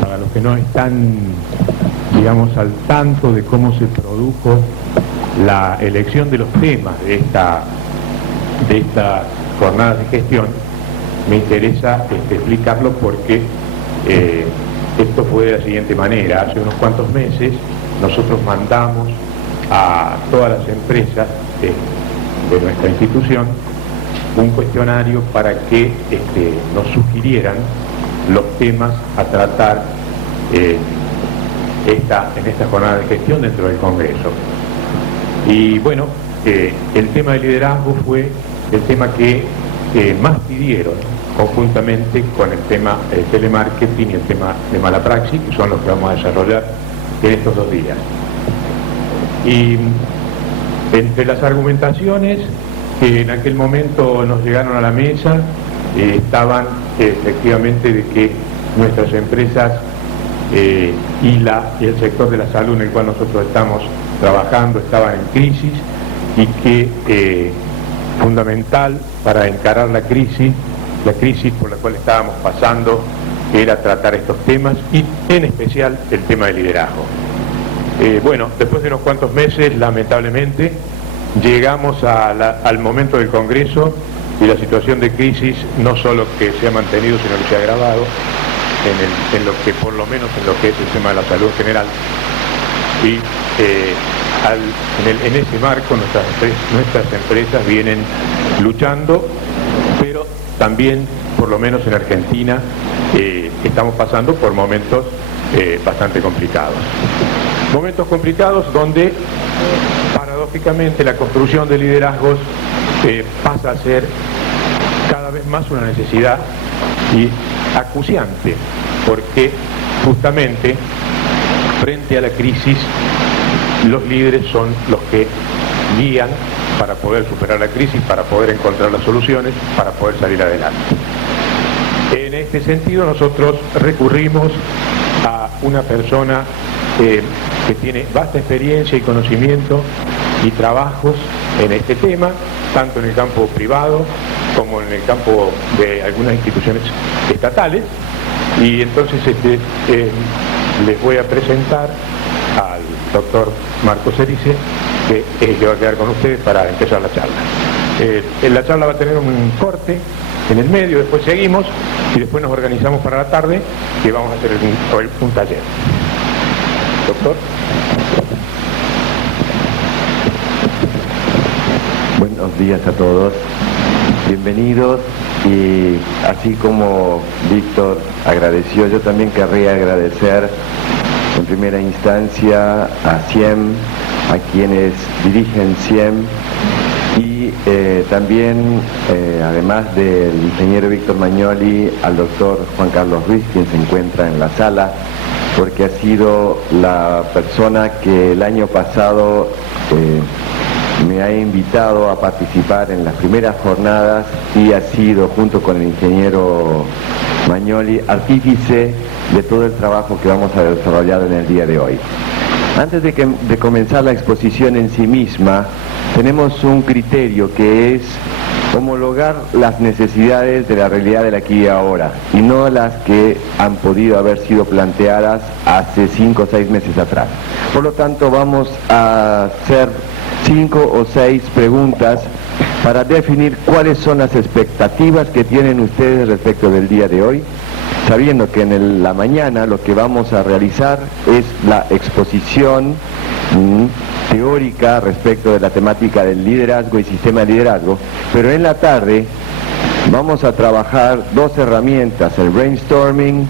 para los que no están, digamos, al tanto de cómo se produjo la elección de los temas de esta jornada de gestión, me interesa explicarlo porque esto fue de la siguiente manera. Hace unos cuantos meses nosotros mandamos a todas las empresas de nuestra institución un cuestionario para que nos sugirieran los temas a tratar en esta jornada de gestión dentro del Congreso. Y bueno, el tema del liderazgo fue el tema que más pidieron, conjuntamente con el tema telemarketing y el tema de mala praxis, que son los que vamos a desarrollar en estos 2 días. Y entre las argumentaciones que en aquel momento nos llegaron a la mesa, estaban efectivamente de que nuestras empresas y el sector de la salud en el cual nosotros estamos trabajando estaban en crisis y que fundamental para encarar la crisis por la cual estábamos pasando era tratar estos temas y en especial el tema del liderazgo. Bueno, después de unos cuantos meses, lamentablemente, llegamos al momento del Congreso y la situación de crisis no solo que se ha mantenido, sino que se ha agravado en lo que, por lo menos en lo que es el tema de la salud en general. Y en ese marco nuestras empresas vienen luchando, pero también, por lo menos en Argentina, estamos pasando por momentos bastante complicados. Momentos complicados donde, paradójicamente, la construcción de liderazgos pasa a ser cada vez más una necesidad y acuciante, porque justamente frente a la crisis los líderes son los que guían para poder superar la crisis, para poder encontrar las soluciones, para poder salir adelante. En este sentido nosotros recurrimos a una persona que tiene vasta experiencia y conocimiento y trabajos en este tema, tanto en el campo privado como en el campo de algunas instituciones estatales, y entonces les voy a presentar al doctor Marcos Erice, que es el que va a quedar con ustedes para empezar la charla. La charla va a tener un corte en el medio, después seguimos y después nos organizamos para la tarde, que vamos a hacer un taller. Doctor. Buenos días a todos, bienvenidos, y así como Víctor agradeció, yo también querría agradecer en primera instancia a CIEM, a quienes dirigen CIEM, y también, además del ingeniero Víctor Magnoli, al doctor Juan Carlos Ruiz, quien se encuentra en la sala, porque ha sido la persona que el año pasado me ha invitado a participar en las primeras jornadas y ha sido, junto con el ingeniero Magnoli, artífice de todo el trabajo que vamos a desarrollar en el día de hoy. Antes de comenzar la exposición en sí misma, tenemos un criterio que es homologar las necesidades de la realidad del aquí y ahora, y no las que han podido haber sido planteadas hace 5 o 6 meses atrás. Por lo tanto, vamos a hacer 5 o 6 preguntas para definir cuáles son las expectativas que tienen ustedes respecto del día de hoy, sabiendo que en la mañana lo que vamos a realizar es la exposición teórica respecto de la temática del liderazgo y sistema de liderazgo, pero en la tarde vamos a trabajar 2 herramientas, el brainstorming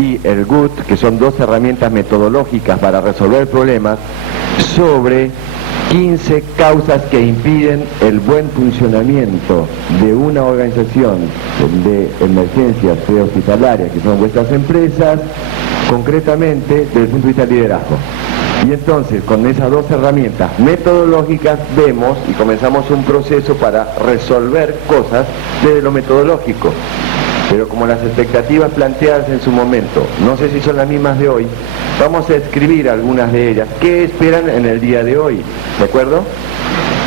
y el GOOD, que son 2 herramientas metodológicas para resolver problemas, sobre 15 causas que impiden el buen funcionamiento de una organización de emergencias prehospitalarias, que son vuestras empresas, concretamente desde el punto de vista del liderazgo. Y entonces, con esas 2 herramientas metodológicas, vemos y comenzamos un proceso para resolver cosas desde lo metodológico. Pero como las expectativas planteadas en su momento, no sé si son las mismas de hoy, vamos a escribir algunas de ellas. ¿Qué esperan en el día de hoy? ¿De acuerdo?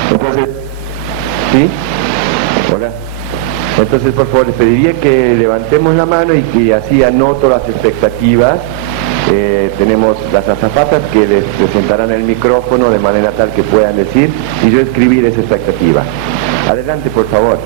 Entonces, ¿sí? Hola. Entonces, por favor, les pediría que levantemos la mano y que así anoto las expectativas. Tenemos las azafatas que les presentarán el micrófono de manera tal que puedan decir y yo escribir esa expectativa. Adelante, por favor.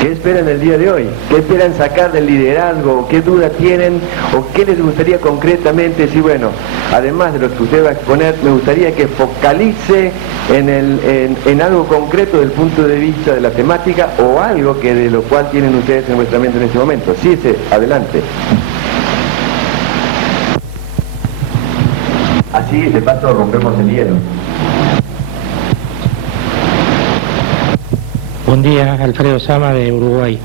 ¿Qué esperan el día de hoy? ¿Qué esperan sacar del liderazgo? ¿Qué dudas tienen? ¿O qué les gustaría concretamente decir? Bueno, además de lo que usted va a exponer, me gustaría que focalice en algo concreto del punto de vista de la temática o algo que de lo cual tienen ustedes en vuestra mente en este momento. Sí, adelante. Así, de paso, rompemos el hielo. Buen día, Alfredo Sama de Uruguay.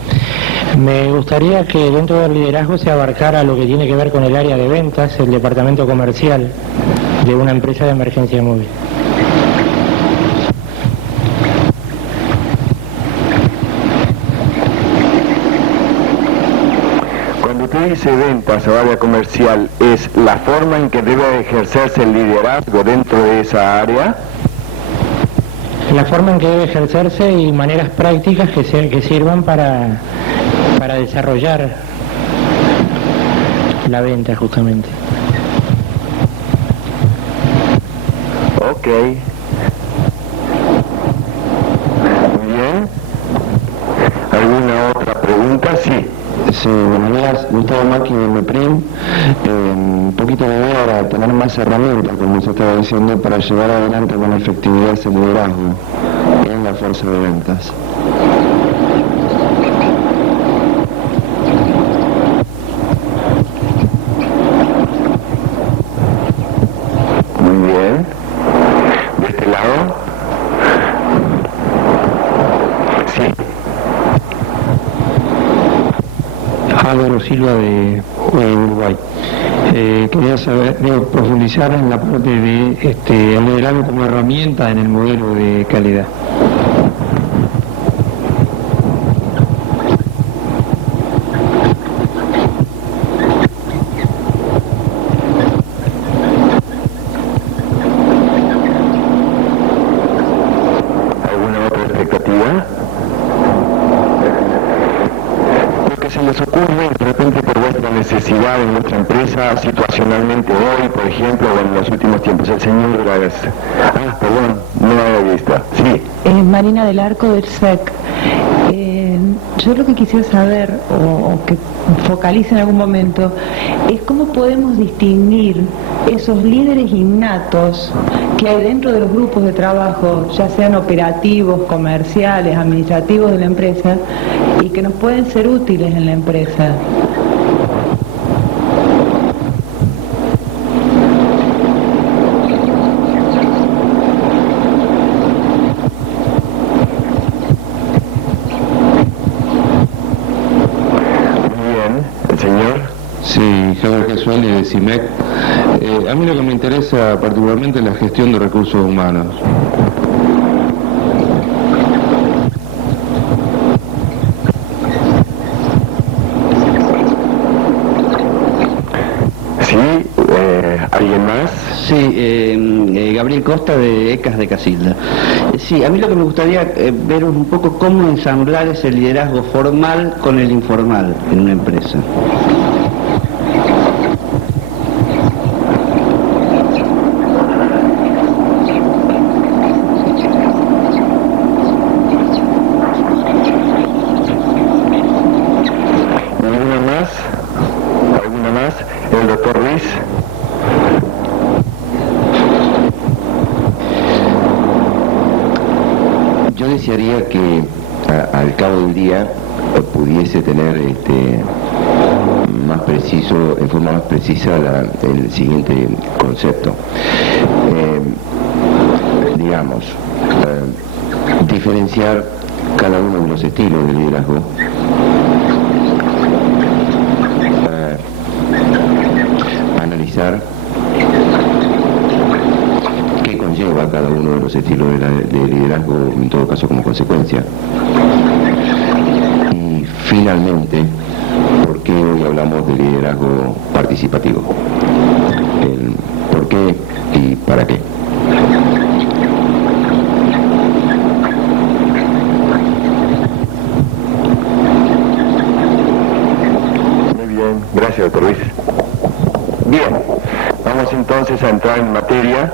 Me gustaría que dentro del liderazgo se abarcara lo que tiene que ver con el área de ventas, el departamento comercial de una empresa de emergencia móvil. Cuando usted dice ventas o área comercial, ¿es la forma en que debe ejercerse el liderazgo dentro de esa área? La forma en que debe ejercerse y maneras prácticas que sirvan para desarrollar la venta, justamente. Ok. Muy bien. ¿Alguna otra pregunta? Sí. Sí, buenos días, Gustavo Maki de MEPRIM. Un poquito de idea para tener más herramientas, como se estaba diciendo, para llevar adelante con efectividad ese liderazgo en la fuerza de ventas. Muy bien. ¿De este lado? Sí. Álvaro Silva de Uruguay. Quería saber, profundizar en la parte de el liderazgo como herramienta en el modelo de calidad. ¿Alguna otra expectativa? Se les ocurre de repente por vuestra necesidad en nuestra empresa, situacionalmente hoy, por ejemplo, o en los últimos tiempos. El señor Graves. Perdón, no me había visto. Sí. Marina del Arco del SEC. Yo lo que quisiera saber, o que focalice en algún momento, es cómo podemos distinguir esos líderes innatos que hay dentro de los grupos de trabajo, ya sean operativos, comerciales, administrativos de la empresa, y que nos pueden ser útiles en la empresa. Sí, Javier Gesualdi de CIMEC. A mí lo que me interesa particularmente es la gestión de recursos humanos. Sí, ¿alguien más? Sí, Gabriel Costa de ECAS de Casilda. Sí, a mí lo que me gustaría ver un poco cómo ensamblar ese liderazgo formal con el informal en una empresa. ¿Alguna más? ¿El doctor Ruiz? Yo desearía que al cabo del día pudiese tener más preciso, en forma más precisa el siguiente concepto. Digamos, diferenciar cada uno de los estilos de liderazgo, analizar qué conlleva cada uno de los estilos de liderazgo, en todo caso como consecuencia, y finalmente por qué hoy hablamos de liderazgo participativo, el por qué y para qué. vamos a entrar en materia.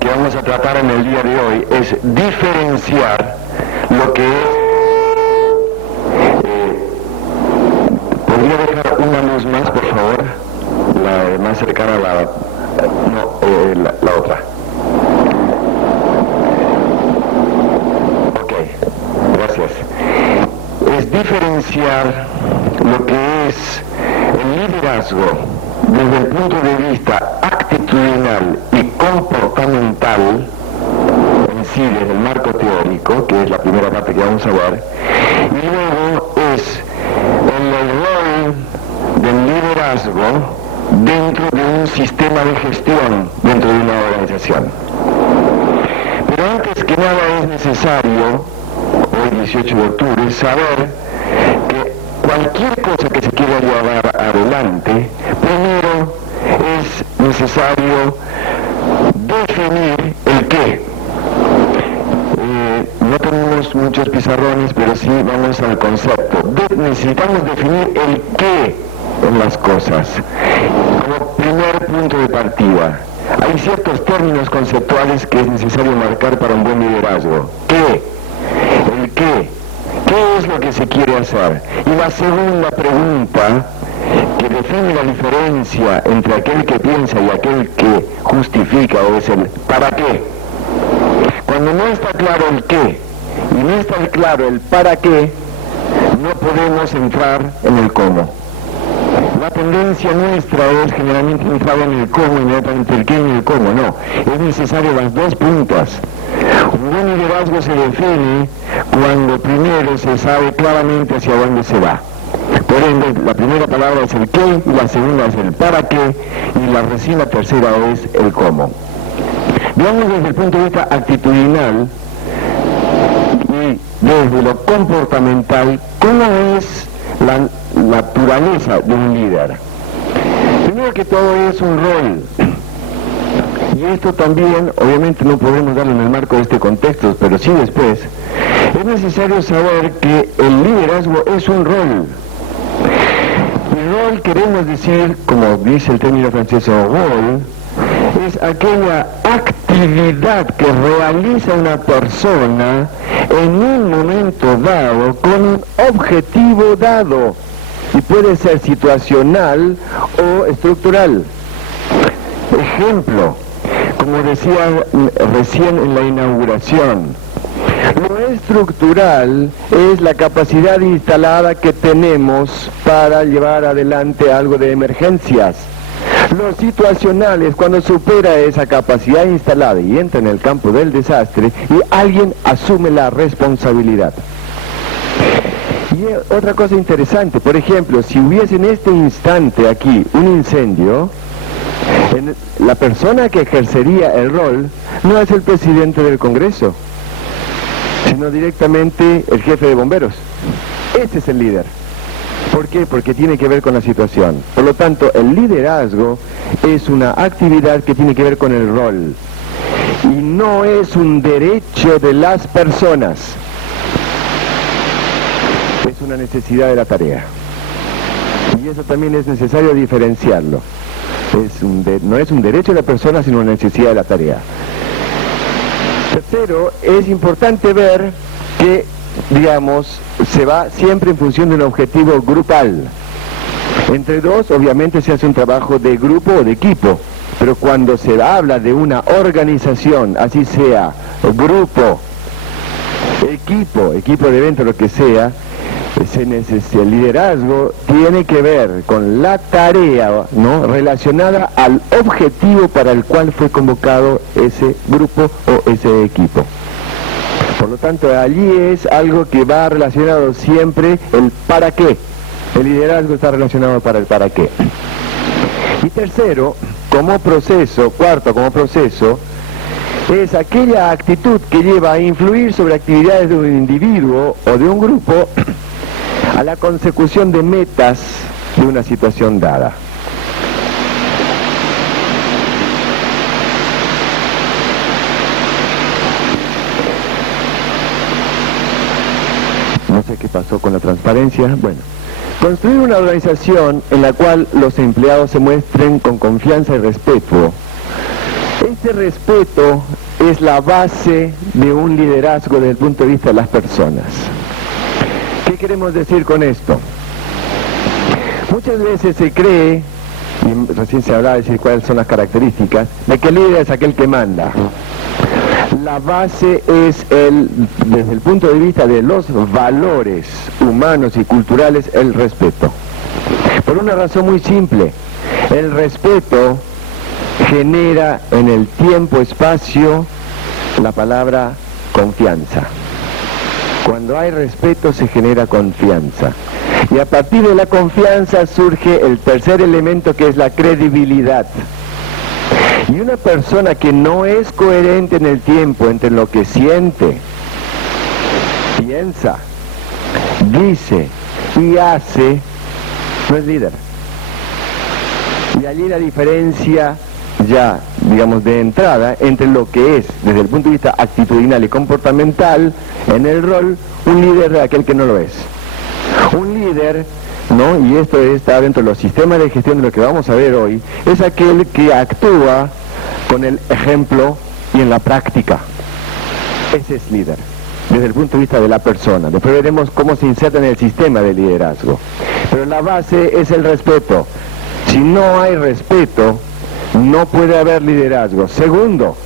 Que vamos a tratar en el día de hoy es diferenciar lo que es ¿podría dejar una luz más, por favor? La más cercana a la otra. Ok, gracias. Es diferenciar lo que es el liderazgo desde el punto de vista actitudinal y comportamental, en sí desde el marco teórico, que es la primera parte que vamos a ver, y luego es el rol del liderazgo dentro de un sistema de gestión, dentro de una organización. Pero antes que nada es necesario, hoy 18 de octubre, saber que cualquier cosa que se quiera llevar adelante, primero es necesario definir el qué. No tenemos muchos pizarrones, pero sí vamos al concepto. Necesitamos definir el qué en las cosas, como primer punto de partida. Hay ciertos términos conceptuales que es necesario marcar para un buen liderazgo. ¿Qué? El qué. ¿Qué es lo que se quiere hacer? Y la segunda pregunta, que define la diferencia entre aquel que piensa y aquel que justifica, o es el ¿para qué? Cuando no está claro el qué y no está claro el para qué, no podemos entrar en el cómo. La tendencia nuestra es generalmente entrar en el cómo y no en el qué y el cómo, no. Es necesario las dos puntas. Un buen liderazgo se define cuando primero se sabe claramente hacia dónde se va. Por ende, la primera palabra es el qué, y la segunda es el para qué, y la tercera es el cómo. Veamos desde el punto de vista actitudinal y desde lo comportamental, cómo es la naturaleza de un líder. Primero que todo es un rol. Y esto también, obviamente no podemos darlo en el marco de este contexto, pero sí después, es necesario saber que el liderazgo es un rol. Y rol queremos decir, como dice el término francés rol, es aquella actividad que realiza una persona en un momento dado con un objetivo dado. Y puede ser situacional o estructural. Ejemplo, como decía recién en la inauguración, lo estructural es la capacidad instalada que tenemos para llevar adelante algo de emergencias. Lo situacional es cuando supera esa capacidad instalada y entra en el campo del desastre y alguien asume la responsabilidad. Y otra cosa interesante, por ejemplo, si hubiese en este instante aquí un incendio, la persona que ejercería el rol no es el presidente del Congreso, sino directamente el jefe de bomberos. Ese es el líder. ¿Por qué? Porque tiene que ver con la situación. Por lo tanto, el liderazgo es una actividad que tiene que ver con el rol. Y no es un derecho de las personas. Es una necesidad de la tarea. Y eso también es necesario diferenciarlo. No es un derecho de la persona, sino una necesidad de la tarea. Tercero, es importante ver que, digamos, se va siempre en función de un objetivo grupal. Entre dos, obviamente, se hace un trabajo de grupo o de equipo, pero cuando se habla de una organización, así sea grupo, equipo de evento, lo que sea, el liderazgo tiene que ver con la tarea, ¿no?, relacionada al objetivo para el cual fue convocado ese grupo o ese equipo. Por lo tanto, allí es algo que va relacionado siempre el para qué. El liderazgo está relacionado para el para qué. Y tercero, como proceso, cuarto como proceso, es aquella actitud que lleva a influir sobre actividades de un individuo o de un grupo a la consecución de metas de una situación dada. No sé qué pasó con la transparencia. Bueno, construir una organización en la cual los empleados se muestren con confianza y respeto. Este respeto es la base de un liderazgo desde el punto de vista de las personas. ¿Qué queremos decir con esto? Muchas veces se cree, y recién se hablaba de decir cuáles son las características, de que el líder es aquel que manda. La base es desde el punto de vista de los valores humanos y culturales, el respeto. Por una razón muy simple, el respeto genera en el tiempo-espacio la palabra confianza. Cuando hay respeto se genera confianza. Y a partir de la confianza surge el tercer elemento, que es la credibilidad. Y una persona que no es coherente en el tiempo entre lo que siente, piensa, dice y hace, no es líder. Y allí la diferencia ya, digamos, de entrada entre lo que es, desde el punto de vista actitudinal y comportamental, en el rol, un líder de aquel que no lo es. Un líder, ¿no? Y esto está dentro de los sistemas de gestión de lo que vamos a ver hoy, es aquel que actúa con el ejemplo y en la práctica. Ese es líder, desde el punto de vista de la persona. Después veremos cómo se inserta en el sistema de liderazgo. Pero la base es el respeto. Si no hay respeto, no puede haber liderazgo. Segundo,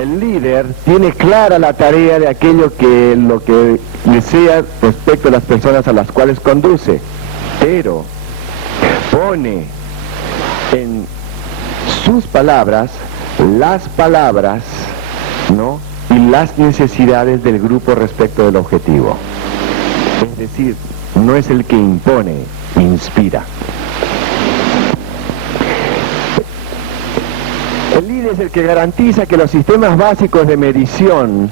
el líder tiene clara la tarea de aquello que lo que desea respecto a las personas a las cuales conduce, pero pone en sus palabras las palabras, ¿no?, y las necesidades del grupo respecto del objetivo. Es decir, no es el que impone, inspira. El líder es el que garantiza que los sistemas básicos de medición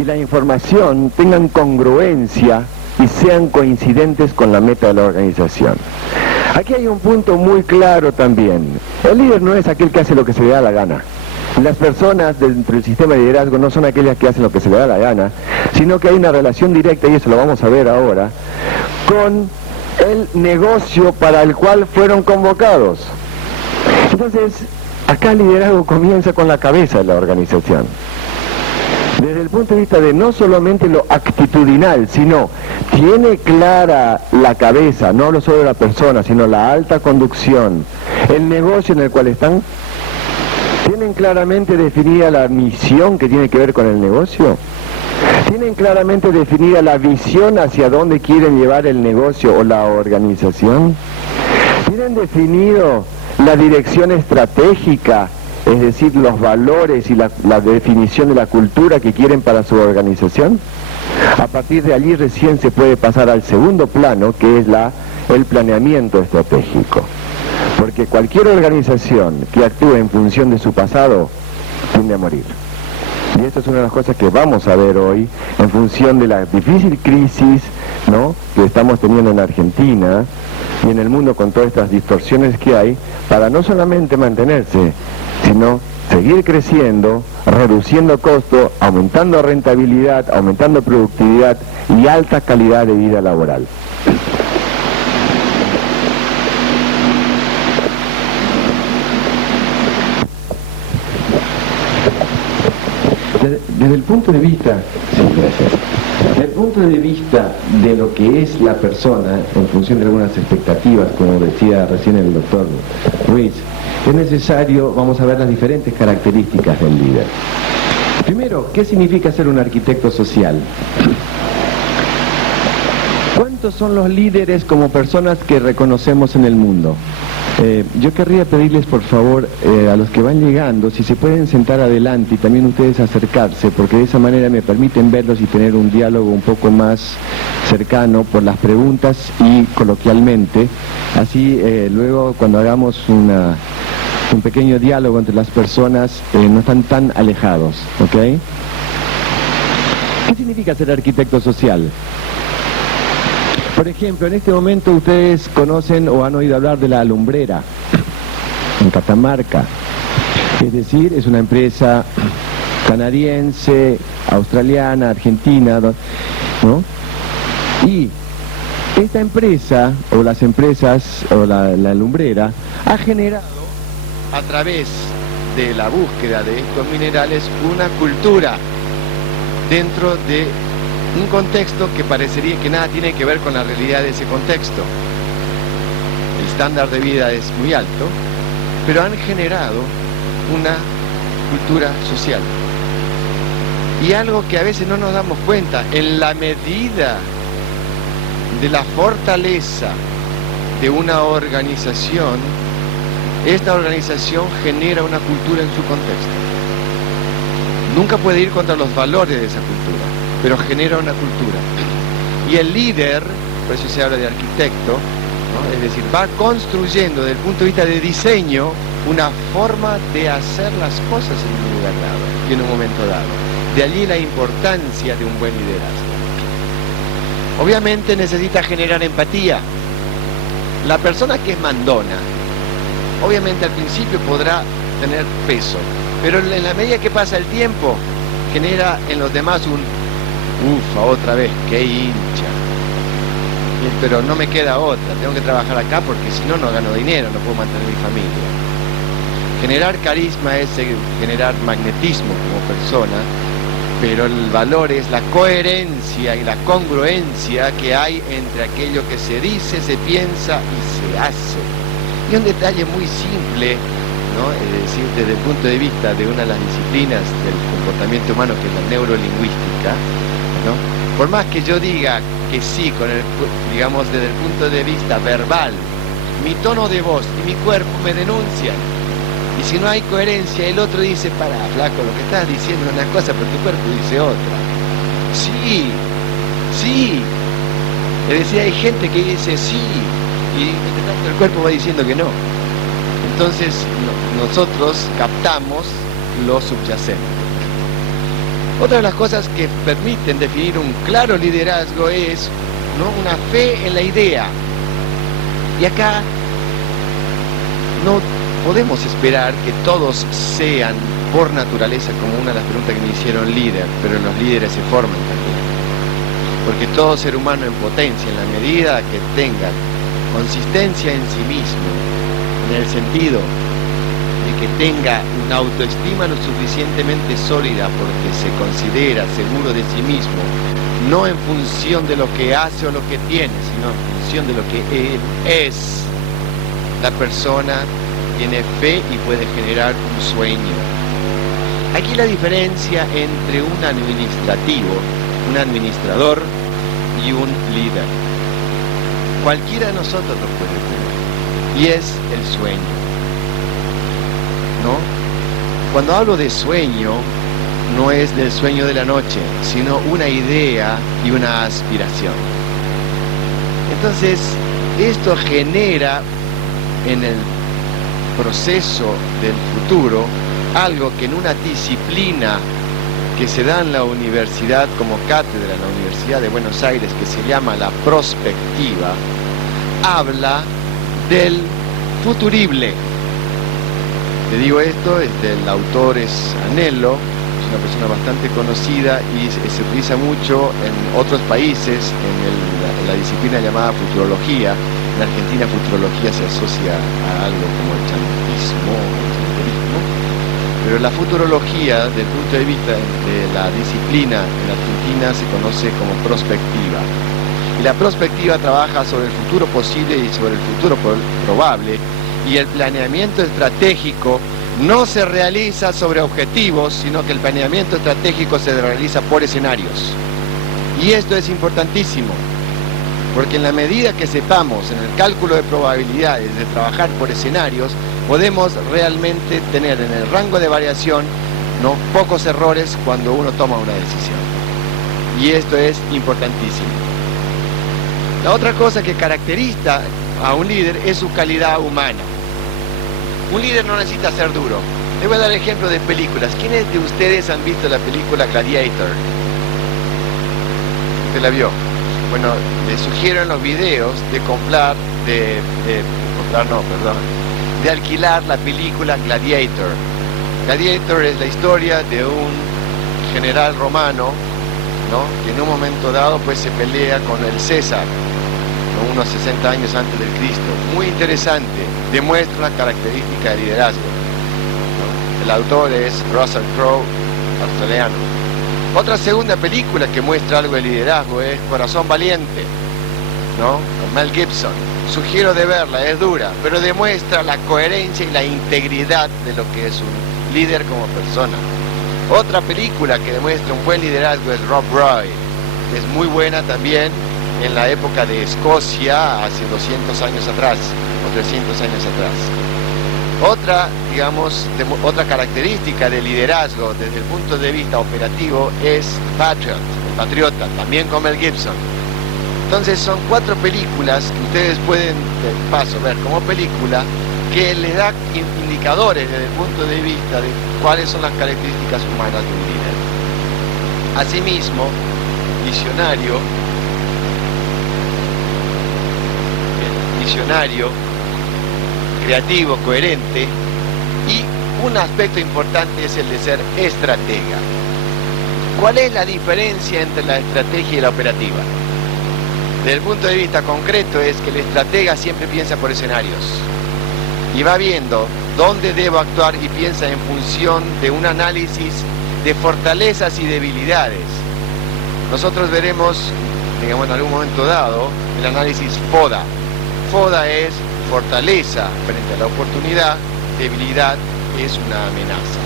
y la información tengan congruencia y sean coincidentes con la meta de la organización. Aquí hay un punto muy claro también. El líder no es aquel que hace lo que se le da la gana. Las personas dentro del sistema de liderazgo no son aquellas que hacen lo que se le da la gana, sino que hay una relación directa, y eso lo vamos a ver ahora, con el negocio para el cual fueron convocados. Entonces, acá el liderazgo comienza con la cabeza de la organización. Desde el punto de vista de no solamente lo actitudinal, sino tiene clara la cabeza, no hablo solo de la persona, sino la alta conducción, el negocio en el cual están. ¿Tienen claramente definida la misión que tiene que ver con el negocio? ¿Tienen claramente definida la visión hacia dónde quieren llevar el negocio o la organización? ¿Tienen definido la dirección estratégica, es decir, los valores y la definición de la cultura que quieren para su organización? A partir de allí recién se puede pasar al segundo plano, que es el planeamiento estratégico. Porque cualquier organización que actúe en función de su pasado tiende a morir. Y esto es una de las cosas que vamos a ver hoy en función de la difícil crisis, ¿no?, que estamos teniendo en Argentina y en el mundo, con todas estas distorsiones que hay, para no solamente mantenerse, sino seguir creciendo, reduciendo costo, aumentando rentabilidad, aumentando productividad y alta calidad de vida laboral. Desde el punto de vista, sí, gracias. Desde el punto de vista de lo que es la persona, en función de algunas expectativas, como decía recién el doctor Ruiz, es necesario, vamos a ver las diferentes características del líder. Primero, ¿qué significa ser un arquitecto social? ¿Cuántos son los líderes como personas que reconocemos en el mundo? Yo querría pedirles, por favor, a los que van llegando, si se pueden sentar adelante y también ustedes acercarse, porque de esa manera me permiten verlos y tener un diálogo un poco más cercano por las preguntas y coloquialmente. Así, luego, cuando hagamos un pequeño diálogo entre las personas, no están tan alejados, ¿ok? ¿Qué significa ser arquitecto social? Por ejemplo, en este momento ustedes conocen o han oído hablar de la Lumbrera, en Catamarca. Es decir, es una empresa canadiense, australiana, argentina, ¿no? Y esta empresa, o las empresas, o la Lumbrera, ha generado, a través de la búsqueda de estos minerales, una cultura dentro de un contexto que parecería que nada tiene que ver con la realidad de ese contexto. El estándar de vida es muy alto, pero han generado una cultura social. Y algo que a veces no nos damos cuenta, en la medida de la fortaleza de una organización, esta organización genera una cultura en su contexto. Nunca puede ir contra los valores de esa cultura, pero genera una cultura. Y el líder, por eso se habla de arquitecto, ¿no? Es decir, va construyendo desde el punto de vista de diseño una forma de hacer las cosas en un lugar dado y en un momento dado. De allí la importancia de un buen liderazgo. Obviamente necesita generar empatía. La persona que es mandona, obviamente al principio podrá tener peso, pero en la medida que pasa el tiempo, genera en los demás un ufa, otra vez, qué hincha. Pero no me queda otra, tengo que trabajar acá porque si no, no gano dinero, no puedo mantener mi familia. Generar carisma es generar magnetismo como persona, pero el valor es la coherencia y la congruencia que hay entre aquello que se dice, se piensa y se hace. Y un detalle muy simple, ¿no? Es decir, desde el punto de vista de una de las disciplinas del comportamiento humano, que es la neurolingüística, ¿no? Por más que yo diga que sí, digamos desde el punto de vista verbal, mi tono de voz y mi cuerpo me denuncian. Y si no hay coherencia, el otro dice, para, flaco, lo que estás diciendo es una cosa, pero tu cuerpo dice otra. Sí, sí. Es decir, hay gente que dice sí, y entre tanto el cuerpo va diciendo que no. Entonces, nosotros captamos lo subyacente. Otra de las cosas que permiten definir un claro liderazgo es, ¿no?, una fe en la idea. Y acá no podemos esperar que todos sean por naturaleza, como una de las preguntas que me hicieron, líder, pero los líderes se forman también. Porque todo ser humano en potencia, en la medida que tenga consistencia en sí mismo, en el sentido de que tenga una autoestima lo suficientemente sólida porque se considera seguro de sí mismo, no en función de lo que hace o lo que tiene, sino en función de lo que él es, la persona tiene fe y puede generar un sueño. Aquí la diferencia entre un administrativo, un administrador y un líder. Cualquiera de nosotros lo puede tener, y es el sueño, ¿no? Cuando hablo de sueño, no es del sueño de la noche, sino una idea y una aspiración. Entonces, esto genera en el proceso del futuro algo que en una disciplina que se da en la universidad como cátedra en la Universidad de Buenos Aires, que se llama la prospectiva, habla del futurible. Te digo esto, el autor es Anello, es una persona bastante conocida y se utiliza mucho en otros países en la disciplina llamada futurología. En Argentina futurología se asocia a algo como el chantismo o el chanterismo, pero la futurología, desde el punto de vista de la disciplina en Argentina, se conoce como prospectiva. Y la prospectiva trabaja sobre el futuro posible y sobre el futuro probable, y el planeamiento estratégico no se realiza sobre objetivos, sino que el planeamiento estratégico se realiza por escenarios. Y esto es importantísimo, porque en la medida que sepamos en el cálculo de probabilidades de trabajar por escenarios, podemos realmente tener en el rango de variación, ¿no?, pocos errores cuando uno toma una decisión. Y esto es importantísimo. La otra cosa que caracteriza a un líder es su calidad humana. Un líder no necesita ser duro. Les voy a dar ejemplo de películas. ¿Quiénes de ustedes han visto la película Gladiator? ¿Usted la vio? Bueno, les sugiero en los videos de alquilar la película Gladiator. Gladiator es la historia de un general romano, ¿no?, que en un momento dado pues se pelea con el César, ¿no?, unos 60 años antes del Cristo. Muy interesante, demuestra una característica de liderazgo, ¿no? El autor es Russell Crowe, australiano. Otra segunda película que muestra algo de liderazgo es Corazón Valiente, ¿no?, con Mel Gibson. Sugiero de verla, es dura, pero demuestra la coherencia y la integridad de lo que es un líder como persona. Otra película que demuestra un buen liderazgo es Rob Roy, que es muy buena también en la época de Escocia, hace 200 años atrás, o 300 años atrás. Otra, digamos, otra característica de liderazgo desde el punto de vista operativo es Patriot, el Patriota, también con Mel Gibson. Entonces son 4 películas que ustedes pueden, de paso, ver como película, que les da indicadores desde el punto de vista de cuáles son las características humanas de un líder. Asimismo, visionario, creativo, coherente, y un aspecto importante es el de ser estratega. ¿Cuál es la diferencia entre la estrategia y la operativa? Desde el punto de vista concreto es que el estratega siempre piensa por escenarios y va viendo dónde debo actuar y piensa en función de un análisis de fortalezas y debilidades. Nosotros veremos, digamos, en algún momento dado, el análisis FODA. FODA es fortaleza frente a la oportunidad, debilidad es una amenaza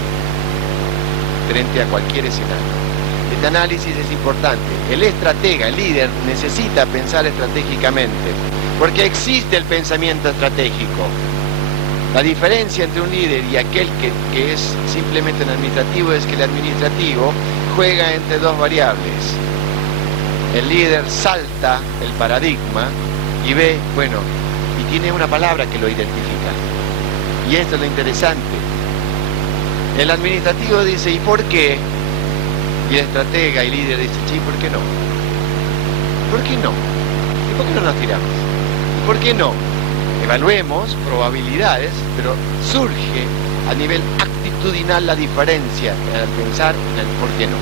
frente a cualquier escenario. Este análisis es importante. El estratega, el líder, necesita pensar estratégicamente, porque existe el pensamiento estratégico. La diferencia entre un líder y aquel que es simplemente un administrativo es que el administrativo juega entre 2 variables. El líder salta el paradigma y ve, bueno, y tiene una palabra que lo identifica. Y esto es lo interesante. El administrativo dice, ¿y por qué? Y el estratega y líder dice, sí, ¿por qué no? ¿Por qué no? ¿Y por qué no nos tiramos? ¿Y por qué no? Evaluemos probabilidades, pero surge a nivel actitudinal la diferencia al pensar en el por qué no.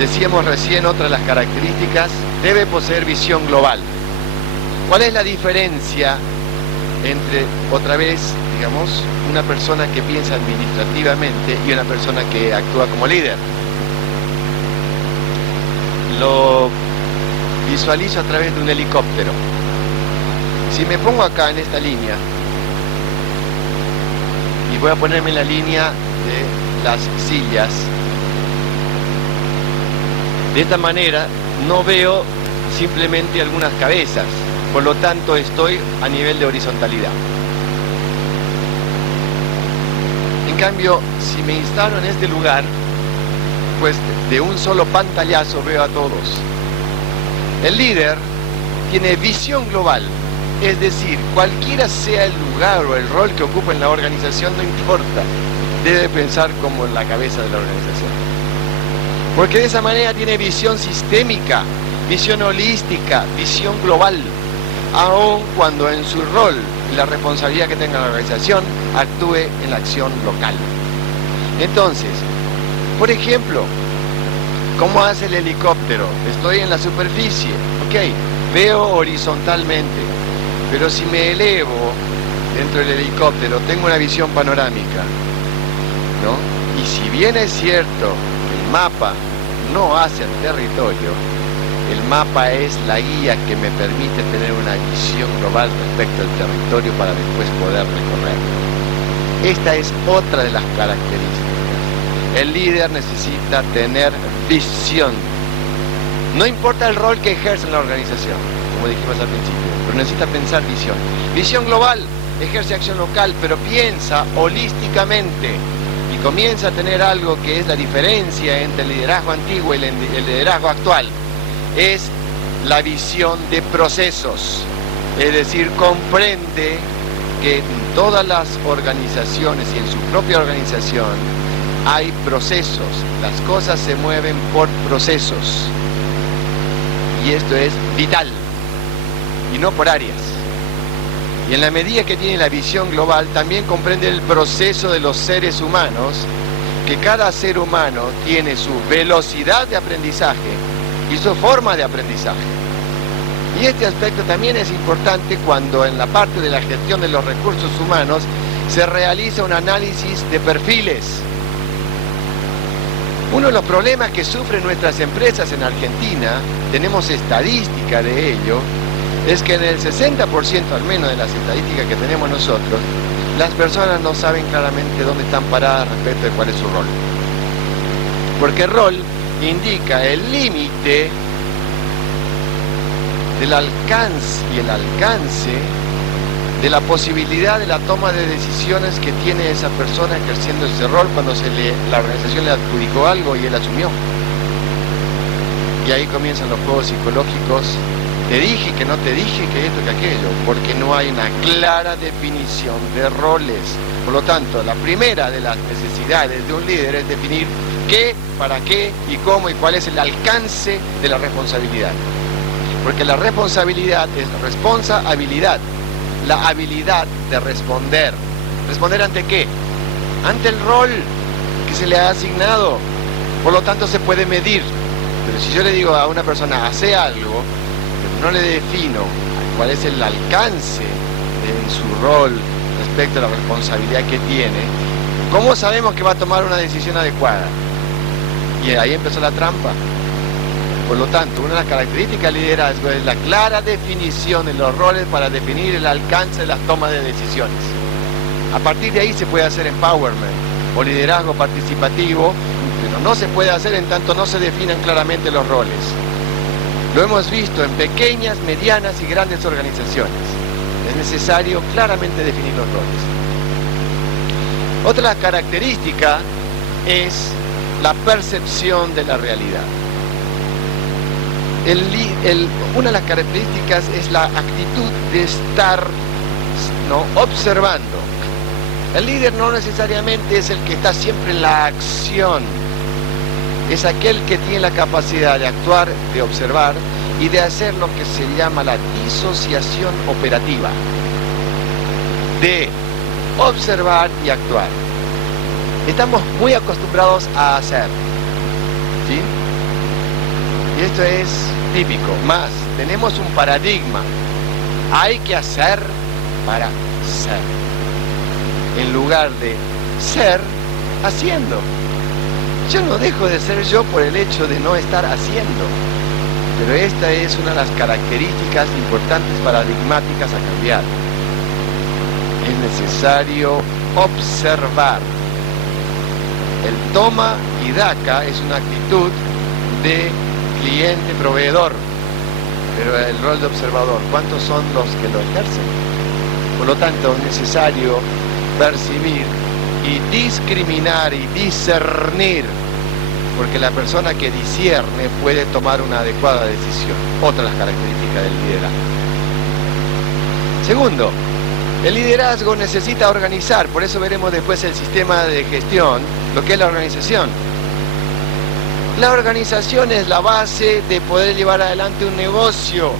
Decíamos recién, otra de las características, debe poseer visión global. ¿Cuál es la diferencia entre, otra vez, digamos, una persona que piensa administrativamente y una persona que actúa como líder? Lo visualizo a través de un helicóptero. Si me pongo acá en esta línea y voy a ponerme en la línea de las sillas, de esta manera no veo simplemente algunas cabezas, por lo tanto estoy a nivel de horizontalidad. En cambio, si me instalo en este lugar, pues de un solo pantallazo veo a todos. El líder tiene visión global, es decir, cualquiera sea el lugar o el rol que ocupe en la organización, no importa, debe pensar como en la cabeza de la organización. Porque de esa manera tiene visión sistémica, visión holística, visión global, aun cuando en su rol y la responsabilidad que tenga la organización actúe en la acción local. Entonces, por ejemplo, ¿cómo hace el helicóptero? Estoy en la superficie, ok, veo horizontalmente, pero si me elevo dentro del helicóptero tengo una visión panorámica, ¿no? Y si bien es cierto, el mapa no hace el territorio, el mapa es la guía que me permite tener una visión global respecto al territorio para después poder recorrerlo. Esta es otra de las características. El líder necesita tener visión. No importa el rol que ejerce en la organización, como dijimos al principio, pero necesita pensar visión. Visión global, ejerce acción local, pero piensa holísticamente. Y comienza a tener algo que es la diferencia entre el liderazgo antiguo y el liderazgo actual, es la visión de procesos. Es decir, comprende que en todas las organizaciones y en su propia organización hay procesos, las cosas se mueven por procesos, y esto es vital, y no por áreas. Y en la medida que tiene la visión global, también comprende el proceso de los seres humanos, que cada ser humano tiene su velocidad de aprendizaje y su forma de aprendizaje. Y este aspecto también es importante cuando en la parte de la gestión de los recursos humanos se realiza un análisis de perfiles. Uno de los problemas que sufren nuestras empresas en Argentina, tenemos estadística de ello, es que en el 60% al menos de las estadísticas que tenemos nosotros, las personas no saben claramente dónde están paradas respecto de cuál es su rol. Porque el rol indica el límite del alcance y el alcance de la posibilidad de la toma de decisiones que tiene esa persona ejerciendo ese rol cuando la organización le adjudicó algo y él asumió. Y ahí comienzan los juegos psicológicos. Te dije que no te dije que esto que aquello, porque no hay una clara definición de roles. Por lo tanto, la primera de las necesidades de un líder es definir qué, para qué y cómo y cuál es el alcance de la responsabilidad. Porque la responsabilidad es responsabilidad, la habilidad de responder. ¿Responder ante qué? Ante el rol que se le ha asignado. Por lo tanto, se puede medir. Pero si yo le digo a una persona, hace algo, no le defino cuál es el alcance de su rol respecto a la responsabilidad que tiene, ¿cómo sabemos que va a tomar una decisión adecuada? Y ahí empezó la trampa. Por lo tanto, una de las características del liderazgo es la clara definición de los roles para definir el alcance de las tomas de decisiones. A partir de ahí se puede hacer empowerment o liderazgo participativo, pero no se puede hacer en tanto no se definan claramente los roles. Lo hemos visto en pequeñas, medianas y grandes organizaciones. Es necesario claramente definir los roles. Otra característica es la percepción de la realidad. Una de las características es la actitud de estar observando. El líder no necesariamente es el que está siempre en la acción. Es aquel que tiene la capacidad de actuar, de observar y de hacer lo que se llama la disociación operativa. De observar y actuar. Estamos muy acostumbrados a hacer, ¿sí? Y esto es típico. Más, tenemos un paradigma. Hay que hacer para ser. En lugar de ser, haciendo. Yo no dejo de ser yo por el hecho de no estar haciendo. Pero esta es una de las características importantes paradigmáticas a cambiar. Es necesario observar. El toma y daca es una actitud de cliente-proveedor, pero el rol de observador, ¿cuántos son los que lo ejercen? Por lo tanto, es necesario percibir y discriminar y discernir, porque la persona que discierne puede tomar una adecuada decisión. Otra de las características del liderazgo. Segundo, el liderazgo necesita organizar, por eso veremos después el sistema de gestión, lo que es la organización. La organización es la base de poder llevar adelante un negocio.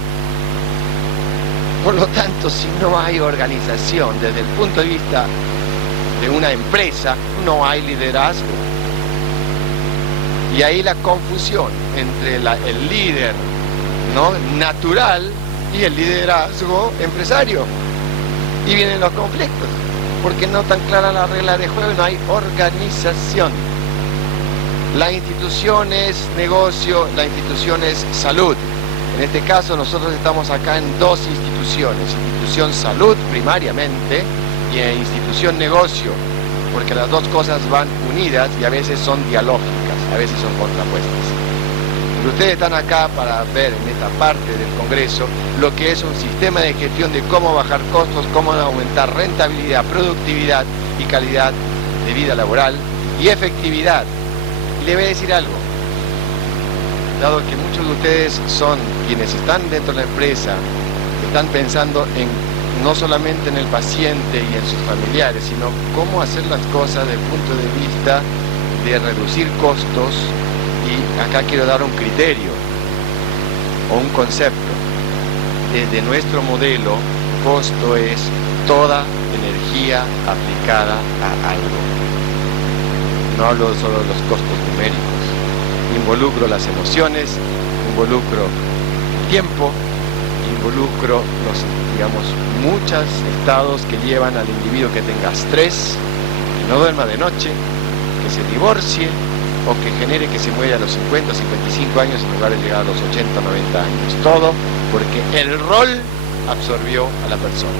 Por lo tanto, si no hay organización desde el punto de vista de una empresa, no hay liderazgo. Y ahí la confusión entre el líder natural y el liderazgo empresario. Y vienen los conflictos, porque no tan clara la regla de juego, no hay organización. La institución es negocio, la institución es salud. En este caso nosotros estamos acá en dos instituciones, institución salud primariamente y institución negocio, porque las dos cosas van unidas y a veces son dialógicas, a veces son contrapuestas. Pero ustedes están acá para ver en esta parte del Congreso lo que es un sistema de gestión de cómo bajar costos, cómo aumentar rentabilidad, productividad y calidad de vida laboral, y efectividad. Y le voy a decir algo, dado que muchos de ustedes son quienes están dentro de la empresa, están pensando en no solamente en el paciente y en sus familiares, sino cómo hacer las cosas desde el punto de vista de reducir costos, y acá quiero dar un criterio o un concepto. Desde nuestro modelo, costo es toda energía aplicada a algo. No hablo solo de los costos numéricos. Involucro las emociones, involucro el tiempo, involucro muchos estados que llevan al individuo que tenga estrés, que no duerma de noche, que se divorcie o que genere que se muera a los 50 o 55 años en lugar de llegar a los 80 o 90 años. Todo porque el rol absorbió a la persona.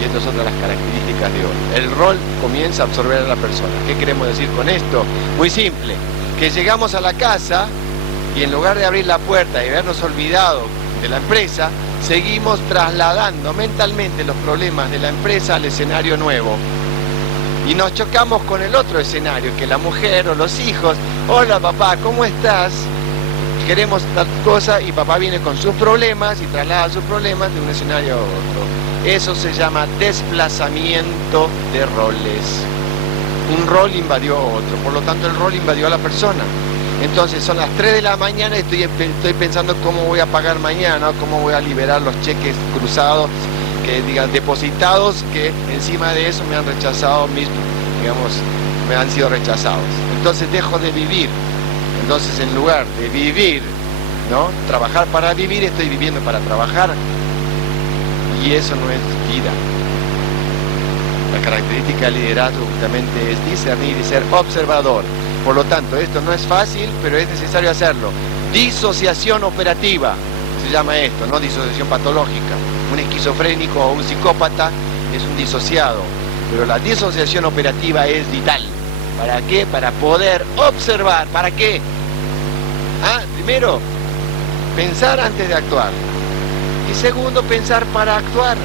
Y estas son otra de las características de hoy. El rol comienza a absorber a la persona. ¿Qué queremos decir con esto? Muy simple, que llegamos a la casa y en lugar de abrir la puerta y habernos olvidado de la empresa, seguimos trasladando mentalmente los problemas de la empresa al escenario nuevo. Y nos chocamos con el otro escenario, que la mujer o los hijos. Hola papá, ¿cómo estás? Queremos tal cosa y papá viene con sus problemas y traslada sus problemas de un escenario a otro. Eso se llama desplazamiento de roles. Un rol invadió a otro, por lo tanto el rol invadió a la persona. Entonces son las 3 de la mañana y estoy pensando cómo voy a pagar mañana, cómo voy a liberar los cheques cruzados, depositados, que encima de eso me han rechazado me han sido rechazados. Entonces dejo de vivir. Entonces en lugar de vivir, ¿no?, trabajar para vivir, estoy viviendo para trabajar. Y eso no es vida. La característica del liderazgo justamente es discernir y ser observador. Por lo tanto, esto no es fácil, pero es necesario hacerlo. Disociación operativa se llama esto, no disociación patológica. Un esquizofrénico o un psicópata es un disociado, pero la disociación operativa es vital. ¿Para qué? Para poder observar. ¿Para qué? Primero, pensar antes de actuar. Y segundo, pensar para actuar.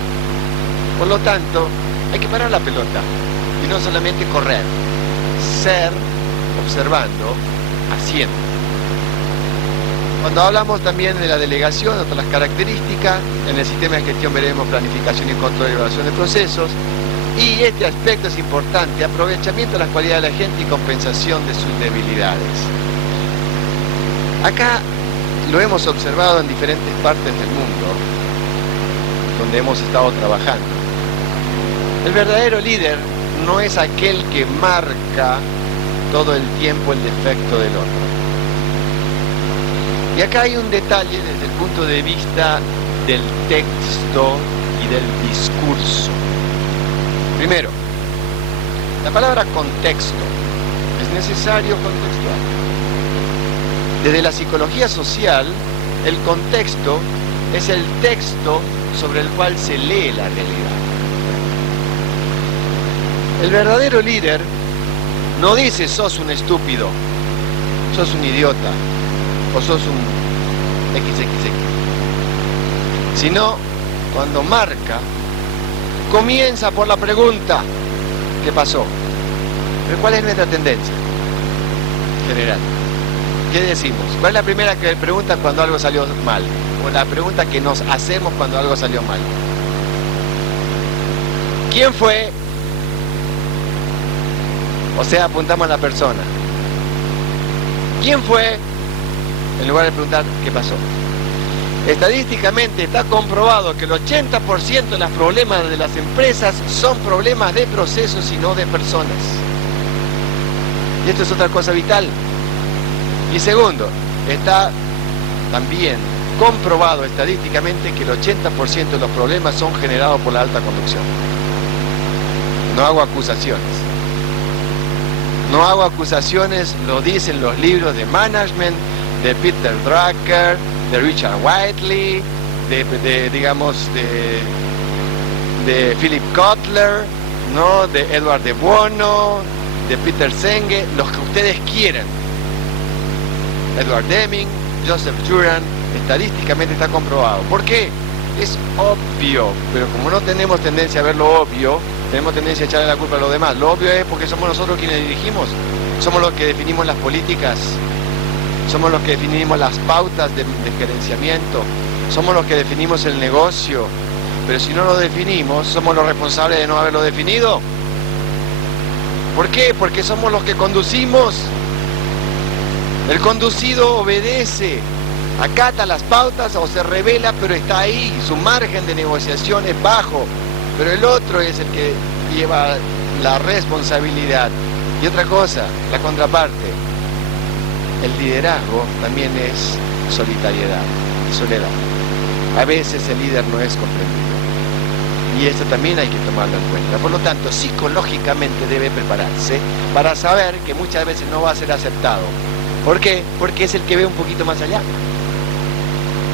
Por lo tanto, hay que parar la pelota y no solamente correr. Ser, observando, haciendo. Cuando hablamos también de la delegación, otras características, en el sistema de gestión veremos planificación y control y evaluación de procesos. Y este aspecto es importante, aprovechamiento de las cualidades de la gente y compensación de sus debilidades. Acá lo hemos observado en diferentes partes del mundo, donde hemos estado trabajando. El verdadero líder no es aquel que marca todo el tiempo el defecto del otro. Y acá hay un detalle desde el punto de vista del texto y del discurso. Primero, la palabra contexto. Es necesario contextual. Desde la psicología social, el contexto es el texto sobre el cual se lee la realidad. El verdadero líder no dice sos un estúpido, sos un idiota o sos un XXX, sino cuando marca, comienza por la pregunta, ¿qué pasó? Pero ¿cuál es nuestra tendencia general? ¿Qué decimos? ¿Cuál es la primera pregunta cuando algo salió mal? O la pregunta que nos hacemos cuando algo salió mal. ¿Quién fue? O sea, apuntamos a la persona. ¿Quién fue? En lugar de preguntar qué pasó. Estadísticamente está comprobado que el 80% de los problemas de las empresas son problemas de procesos y no de personas. Y esto es otra cosa vital. Y segundo, está también comprobado estadísticamente que el 80% de los problemas son generados por la alta conducción. No hago acusaciones. No hago acusaciones, lo dicen los libros de management, de Peter Drucker, de Richard Whiteley, de Philip Kotler, ¿no?, de Edward de Bono, de Peter Senge, los que ustedes quieran. Edward Deming, Joseph Juran, estadísticamente está comprobado. ¿Por qué? Es obvio, pero como no tenemos tendencia a ver lo obvio, tenemos tendencia a echarle la culpa a los demás. Lo obvio es porque somos nosotros quienes dirigimos, somos los que definimos las políticas, somos los que definimos las pautas de gerenciamiento, somos los que definimos el negocio, pero si no lo definimos, somos los responsables de no haberlo definido. ¿Por qué? Porque somos los que conducimos. El conducido obedece, acata las pautas o se revela, pero está ahí, su margen de negociación es bajo, pero el otro es el que lleva la responsabilidad. Y otra cosa, la contraparte, el liderazgo también es solitariedad y soledad. A veces el líder no es comprendido y esto también hay que tomarlo en cuenta. Por lo tanto, psicológicamente debe prepararse para saber que muchas veces no va a ser aceptado. ¿Por qué? Porque es el que ve un poquito más allá,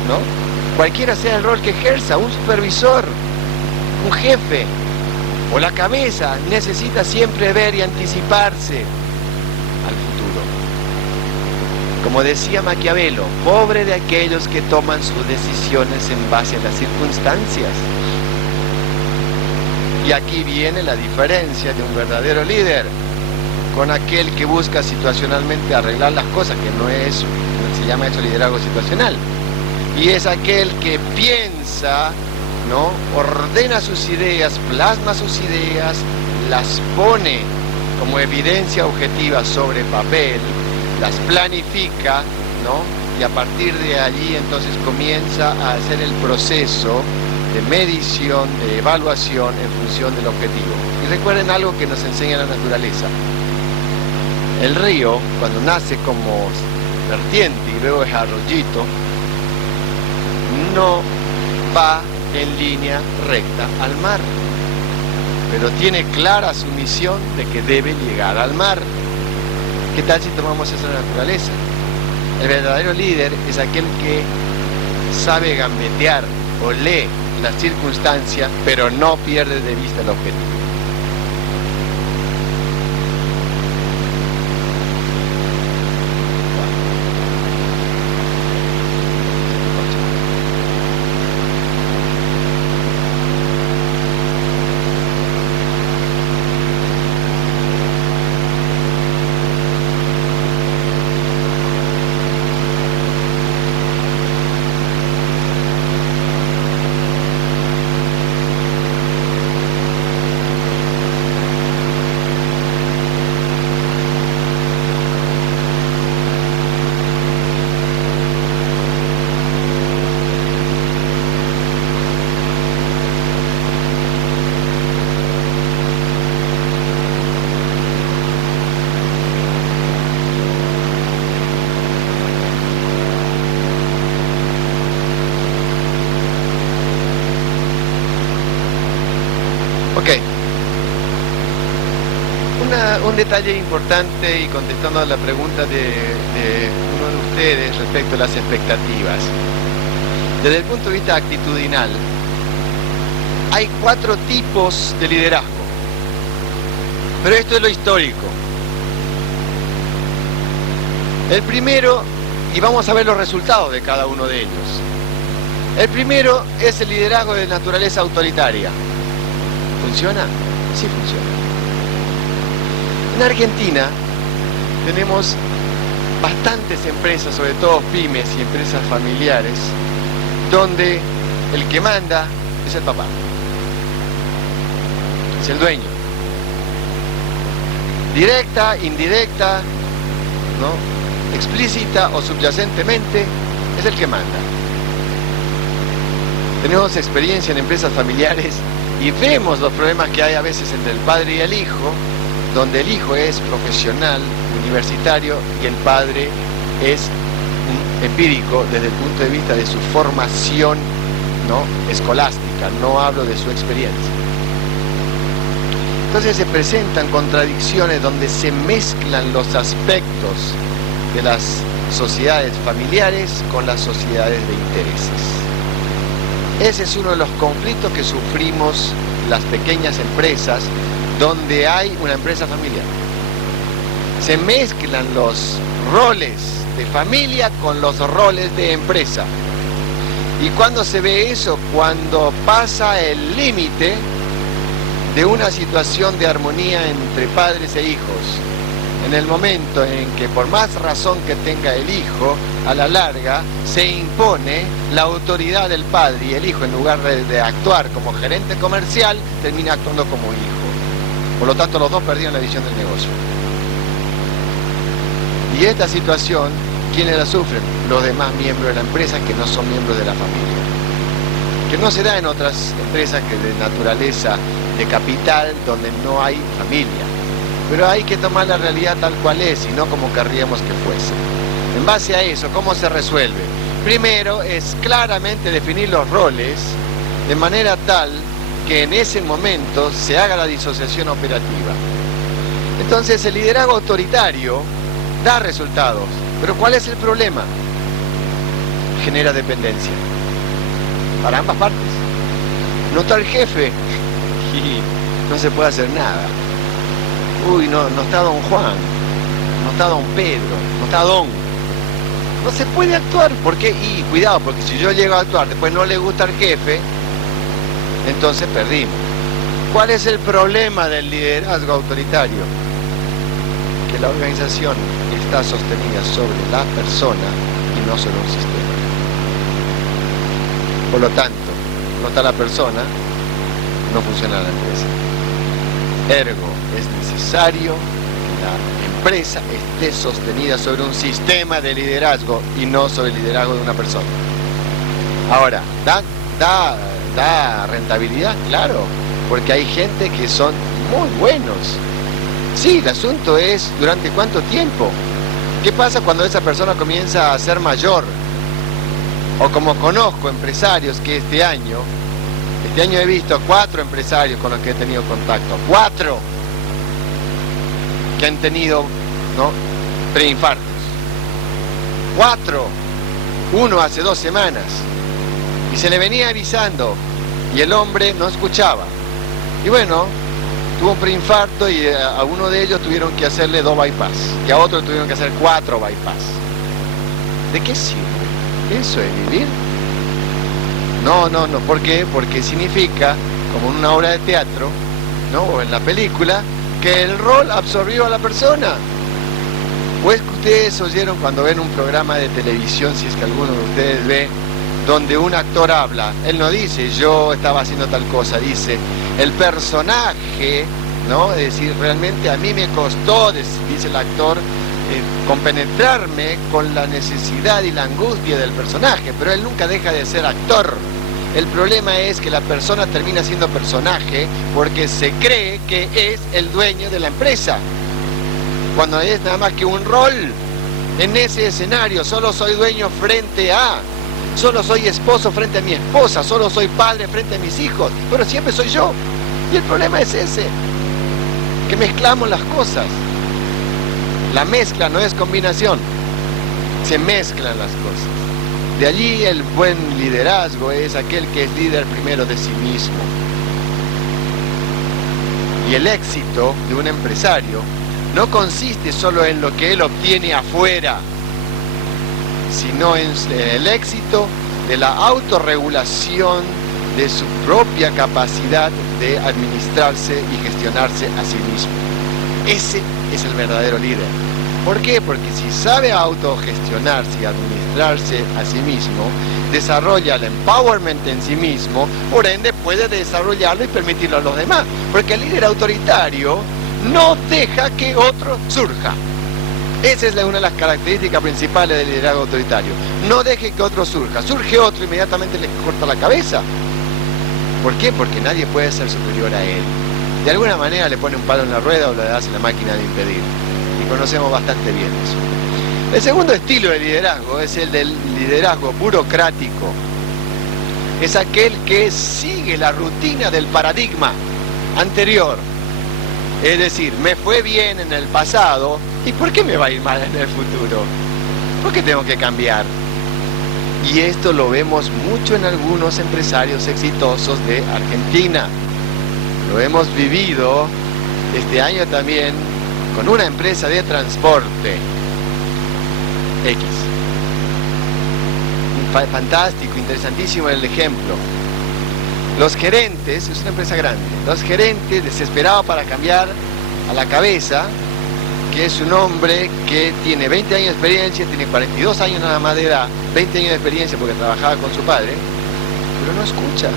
¿no? Cualquiera sea el rol que ejerza, un supervisor, un jefe o la cabeza, necesita siempre ver y anticiparse al futuro. Como decía Maquiavelo, pobre de aquellos que toman sus decisiones en base a las circunstancias. Y aquí viene la diferencia de un verdadero líder con aquel que busca situacionalmente arreglar las cosas, que no se llama eso liderazgo situacional. Y es aquel que piensa, ¿no? Ordena sus ideas, plasma sus ideas, las pone como evidencia objetiva sobre papel, las planifica, ¿no? Y a partir de allí entonces comienza a hacer el proceso de medición, de evaluación en función del objetivo. Y recuerden algo que nos enseña la naturaleza. El río, cuando nace como vertiente y luego es arroyito, no va en línea recta al mar, pero tiene clara su misión de que debe llegar al mar. ¿Qué tal si tomamos eso de la naturaleza? El verdadero líder es aquel que sabe gambetear o lee las circunstancias, pero no pierde de vista el objetivo. Un detalle importante y contestando a la pregunta de uno de ustedes respecto a las expectativas. Desde el punto de vista actitudinal, hay 4 tipos de liderazgo. Pero esto es lo histórico. El primero, y vamos a ver los resultados de cada uno de ellos. El primero es el liderazgo de naturaleza autoritaria. ¿Funciona? Sí funciona. En Argentina tenemos bastantes empresas, sobre todo pymes y empresas familiares, donde el que manda es el papá, es el dueño. Directa, indirecta, ¿no? Explícita o subyacentemente, es el que manda. Tenemos experiencia en empresas familiares y vemos los problemas que hay a veces entre el padre y el hijo, donde el hijo es profesional, universitario, y el padre es un empírico desde el punto de vista de su formación, ¿no? Escolástica, no hablo de su experiencia. Entonces se presentan contradicciones donde se mezclan los aspectos de las sociedades familiares con las sociedades de intereses. Ese es uno de los conflictos que sufrimos las pequeñas empresas donde hay una empresa familiar. Se mezclan los roles de familia con los roles de empresa. ¿Y cuándo se ve eso? Cuando pasa el límite de una situación de armonía entre padres e hijos. En el momento en que, por más razón que tenga el hijo, a la larga se impone la autoridad del padre, y el hijo, en lugar de actuar como gerente comercial, termina actuando como hijo. Por lo tanto, los dos perdieron la visión del negocio. Y esta situación, ¿quiénes la sufren? Los demás miembros de la empresa que no son miembros de la familia. Que no se da en otras empresas que de naturaleza de capital, donde no hay familia. Pero hay que tomar la realidad tal cual es y no como querríamos que fuese. En base a eso, ¿cómo se resuelve? Primero es claramente definir los roles de manera tal que en ese momento se haga la disociación operativa. Entonces el liderazgo autoritario da resultados, pero ¿cuál es el problema? Genera dependencia para ambas partes. No está el jefe y no se puede hacer nada. Uy, no está don Juan, no está don Pedro, no está don. No se puede actuar, ¿por qué? Y cuidado, porque si yo llego a actuar, después no le gusta al jefe, entonces perdimos. ¿Cuál es el problema del liderazgo autoritario? Que la organización está sostenida sobre la persona y no sobre un sistema. Por lo tanto, no está la persona, no funciona la empresa. Ergo, es necesario que la empresa esté sostenida sobre un sistema de liderazgo y no sobre el liderazgo de una persona. Ahora, ¿da rentabilidad? Claro, porque hay gente que son muy buenos. Sí, el asunto es ¿durante cuánto tiempo? ¿Qué pasa cuando esa persona comienza a ser mayor? O como conozco empresarios que este año he visto 4 empresarios con los que he tenido contacto, 4 que han tenido, ¿no?, preinfartos. 4, uno hace 2 semanas, y se le venía avisando, y el hombre no escuchaba. Y bueno, tuvo un preinfarto y a uno de ellos tuvieron que hacerle 2 bypass, y a otro tuvieron que hacer 4 bypass. ¿De qué sirve? ¿Eso es vivir? No, ¿por qué? Porque significa, como en una obra de teatro, ¿no?, o en la película, que el rol absorbió a la persona. O es que ustedes oyeron cuando ven un programa de televisión, si es que alguno de ustedes ve, donde un actor habla, él no dice yo estaba haciendo tal cosa, dice el personaje, ¿no? Es decir, realmente a mí me costó, dice el actor, compenetrarme con la necesidad y la angustia del personaje, pero él nunca deja de ser actor. El problema es que la persona termina siendo personaje porque se cree que es el dueño de la empresa, cuando es nada más que un rol. En ese escenario solo soy dueño frente a, solo soy esposo frente a mi esposa, solo soy padre frente a mis hijos, pero siempre soy yo. Y el problema es ese, que mezclamos las cosas. La mezcla no es combinación, se mezclan las cosas. De allí el buen liderazgo es aquel que es líder primero de sí mismo. Y el éxito de un empresario no consiste solo en lo que él obtiene afuera, sino en el éxito de la autorregulación de su propia capacidad de administrarse y gestionarse a sí mismo. Ese es el verdadero líder. ¿Por qué? Porque si sabe autogestionarse y administrarse a sí mismo, desarrolla el empowerment en sí mismo, por ende puede desarrollarlo y permitirlo a los demás. Porque el líder autoritario no deja que otro surja. Esa es una de las características principales del liderazgo autoritario. No deje que otro surja. Surge otro, inmediatamente le corta la cabeza. ¿Por qué? Porque nadie puede ser superior a él. De alguna manera le pone un palo en la rueda o le hace la máquina de impedir. Y conocemos bastante bien eso. El segundo estilo de liderazgo es el del liderazgo burocrático. Es aquel que sigue la rutina del paradigma anterior. Es decir, me fue bien en el pasado, ¿y por qué me va a ir mal en el futuro? ¿Por qué tengo que cambiar? Y esto lo vemos mucho en algunos empresarios exitosos de Argentina. Lo hemos vivido este año también con una empresa de transporte X. Fantástico, interesantísimo el ejemplo. Los gerentes, es una empresa grande, los gerentes desesperados para cambiar a la cabeza, que es un hombre que tiene 20 años de experiencia, tiene 42 años nada más de edad, 20 años de experiencia porque trabajaba con su padre, pero no escucha,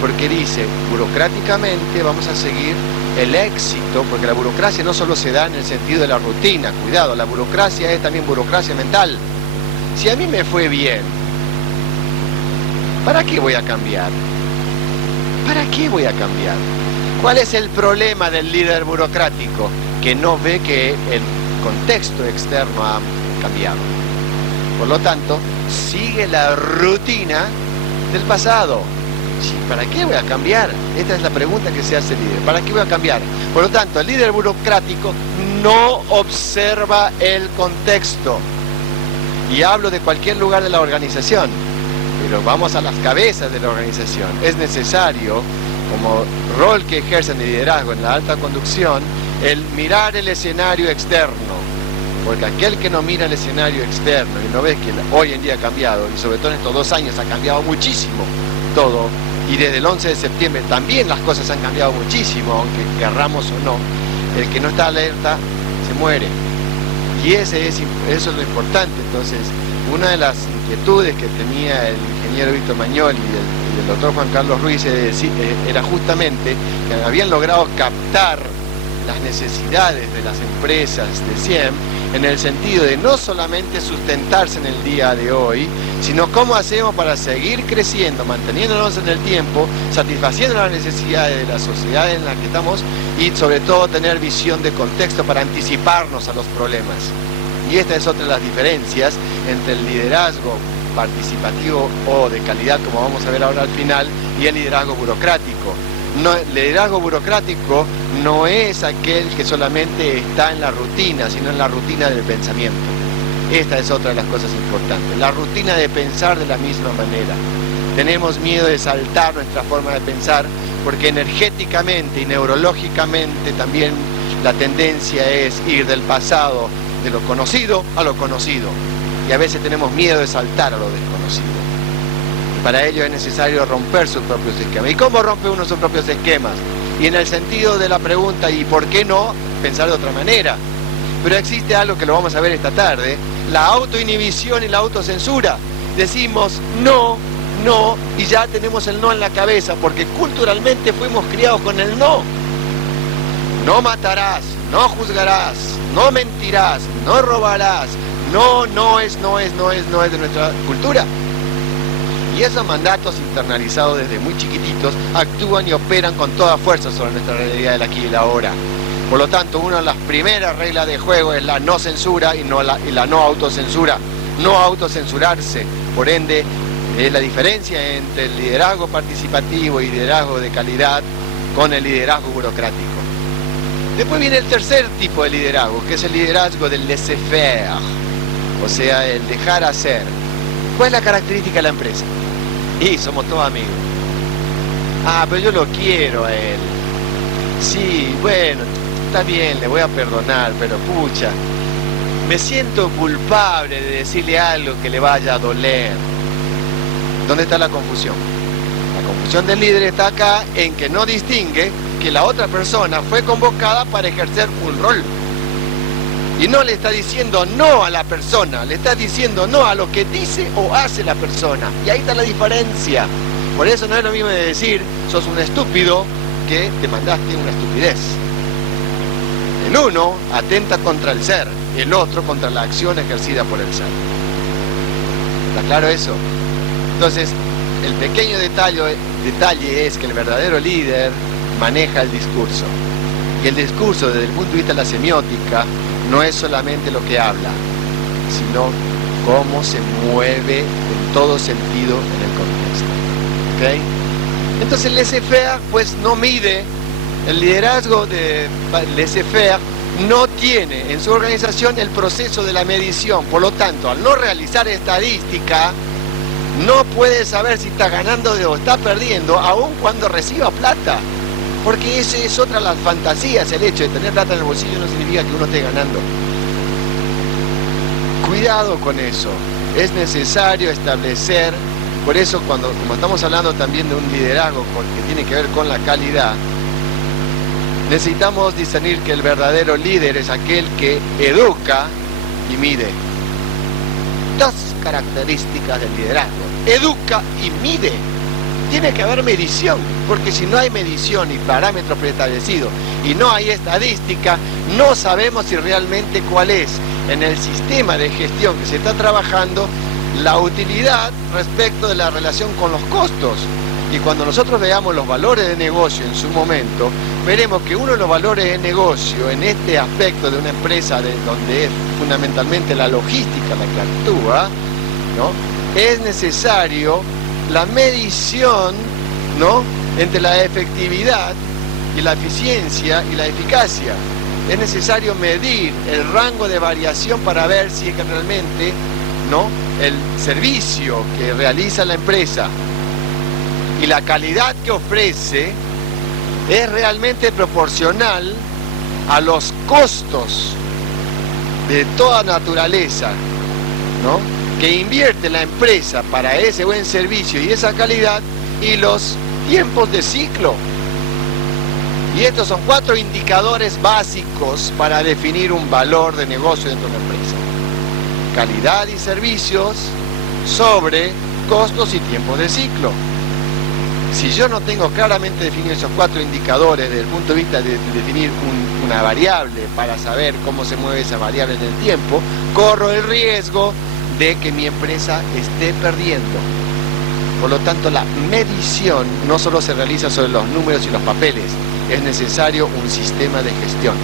porque dice, burocráticamente vamos a seguir el éxito, porque la burocracia no solo se da en el sentido de la rutina, cuidado, la burocracia es también burocracia mental. Si a mí me fue bien, ¿para qué voy a cambiar? ¿Para qué voy a cambiar? ¿Cuál es el problema del líder burocrático? Que no ve que el contexto externo ha cambiado. Por lo tanto, sigue la rutina del pasado. ¿Para qué voy a cambiar? Esta es la pregunta que se hace el líder. ¿Para qué voy a cambiar? Por lo tanto, el líder burocrático no observa el contexto. Y hablo de cualquier lugar de la organización, pero vamos a las cabezas de la organización. Es necesario, como rol que ejercen de liderazgo en la alta conducción, el mirar el escenario externo. Porque aquel que no mira el escenario externo y no ve que hoy en día ha cambiado, y sobre todo en estos 2 años ha cambiado muchísimo todo, y desde el 11 de septiembre también las cosas han cambiado muchísimo, aunque querramos o no, el que no está alerta se muere. Y eso es lo importante. Entonces, una de las inquietudes que tenía el ingeniero Víctor Magnoli y el doctor Juan Carlos Ruiz era justamente que habían logrado captar las necesidades de las empresas de SIEM en el sentido de no solamente sustentarse en el día de hoy, sino cómo hacemos para seguir creciendo, manteniéndonos en el tiempo, satisfaciendo las necesidades de la sociedad en la que estamos y sobre todo tener visión de contexto para anticiparnos a los problemas. Y esta es otra de las diferencias entre el liderazgo participativo o de calidad, como vamos a ver ahora al final, y el liderazgo burocrático. No, el liderazgo burocrático no es aquel que solamente está en la rutina, sino en la rutina del pensamiento. Esta es otra de las cosas importantes, la rutina de pensar de la misma manera. Tenemos miedo de saltar nuestra forma de pensar porque energéticamente y neurológicamente también la tendencia es ir del pasado, de lo conocido a lo conocido. Y a veces tenemos miedo de saltar a lo desconocido. Para ello es necesario romper sus propios esquemas. ¿Y cómo rompe uno sus propios esquemas? Y en el sentido de la pregunta, ¿y por qué no pensar de otra manera? Pero existe algo que lo vamos a ver esta tarde, la autoinhibición y la autocensura. Decimos no, no, y ya tenemos el no en la cabeza, porque culturalmente fuimos criados con el no. No matarás, no juzgarás, no mentirás, no robarás. No es de nuestra cultura. Y esos mandatos internalizados desde muy chiquititos actúan y operan con toda fuerza sobre nuestra realidad del aquí y la ahora. Por lo tanto, una de las primeras reglas de juego es la no censura y la no autocensura. No autocensurarse. Por ende, es la diferencia entre el liderazgo participativo y liderazgo de calidad con el liderazgo burocrático. Después viene el tercer tipo de liderazgo, que es el liderazgo del laissez-faire, o sea, el dejar hacer. ¿Cuál es la característica de la empresa? Y somos todos amigos. Ah, pero yo lo quiero a él. Sí, bueno, está bien, le voy a perdonar, pero pucha, me siento culpable de decirle algo que le vaya a doler. ¿Dónde está la confusión? La confusión del líder está acá en que no distingue que la otra persona fue convocada para ejercer un rol. Y no le está diciendo no a la persona, le está diciendo no a lo que dice o hace la persona. Y ahí está la diferencia. Por eso no es lo mismo de decir, sos un estúpido, que te mandaste una estupidez. El uno atenta contra el ser, el otro contra la acción ejercida por el ser. ¿Está claro eso? Entonces, el pequeño detalle es que el verdadero líder maneja el discurso. Y el discurso, desde el punto de vista de la semiótica, no es solamente lo que habla, sino cómo se mueve en todo sentido en el contexto. ¿Okay? Entonces el laissez-faire pues no mide, el liderazgo de laissez-faire no tiene en su organización el proceso de la medición. Por lo tanto, al no realizar estadística, no puede saber si está ganando o está perdiendo, aun cuando reciba plata. Porque esa es otra de las fantasías, el hecho de tener plata en el bolsillo no significa que uno esté ganando. Cuidado con eso. Es necesario establecer Por eso, como estamos hablando también de un liderazgo que tiene que ver con la calidad, necesitamos discernir que el verdadero líder es aquel que educa y mide. Dos características del liderazgo: educa y mide. Tiene que haber medición, porque si no hay medición y parámetros preestablecidos y no hay estadística, no sabemos si realmente cuál es en el sistema de gestión que se está trabajando la utilidad respecto de la relación con los costos. Y cuando nosotros veamos los valores de negocio en su momento, veremos que uno de los valores de negocio en este aspecto de una empresa donde es fundamentalmente la logística la que actúa, ¿no?, es necesario la medición, ¿no?, entre la efectividad y la eficiencia y la eficacia. Es necesario medir el rango de variación para ver si es que realmente, ¿no?, el servicio que realiza la empresa y la calidad que ofrece es realmente proporcional a los costos de toda naturaleza, ¿no?, que invierte la empresa para ese buen servicio y esa calidad, y los tiempos de ciclo. Y estos son 4 indicadores básicos para definir un valor de negocio dentro de una empresa: calidad y servicios sobre costos y tiempos de ciclo. Si yo no tengo claramente definidos esos 4 indicadores desde el punto de vista de definir una variable para saber cómo se mueve esa variable en el tiempo, corro el riesgo de que mi empresa esté perdiendo. Por lo tanto, la medición no solo se realiza sobre los números y los papeles, es necesario un sistema de gestión.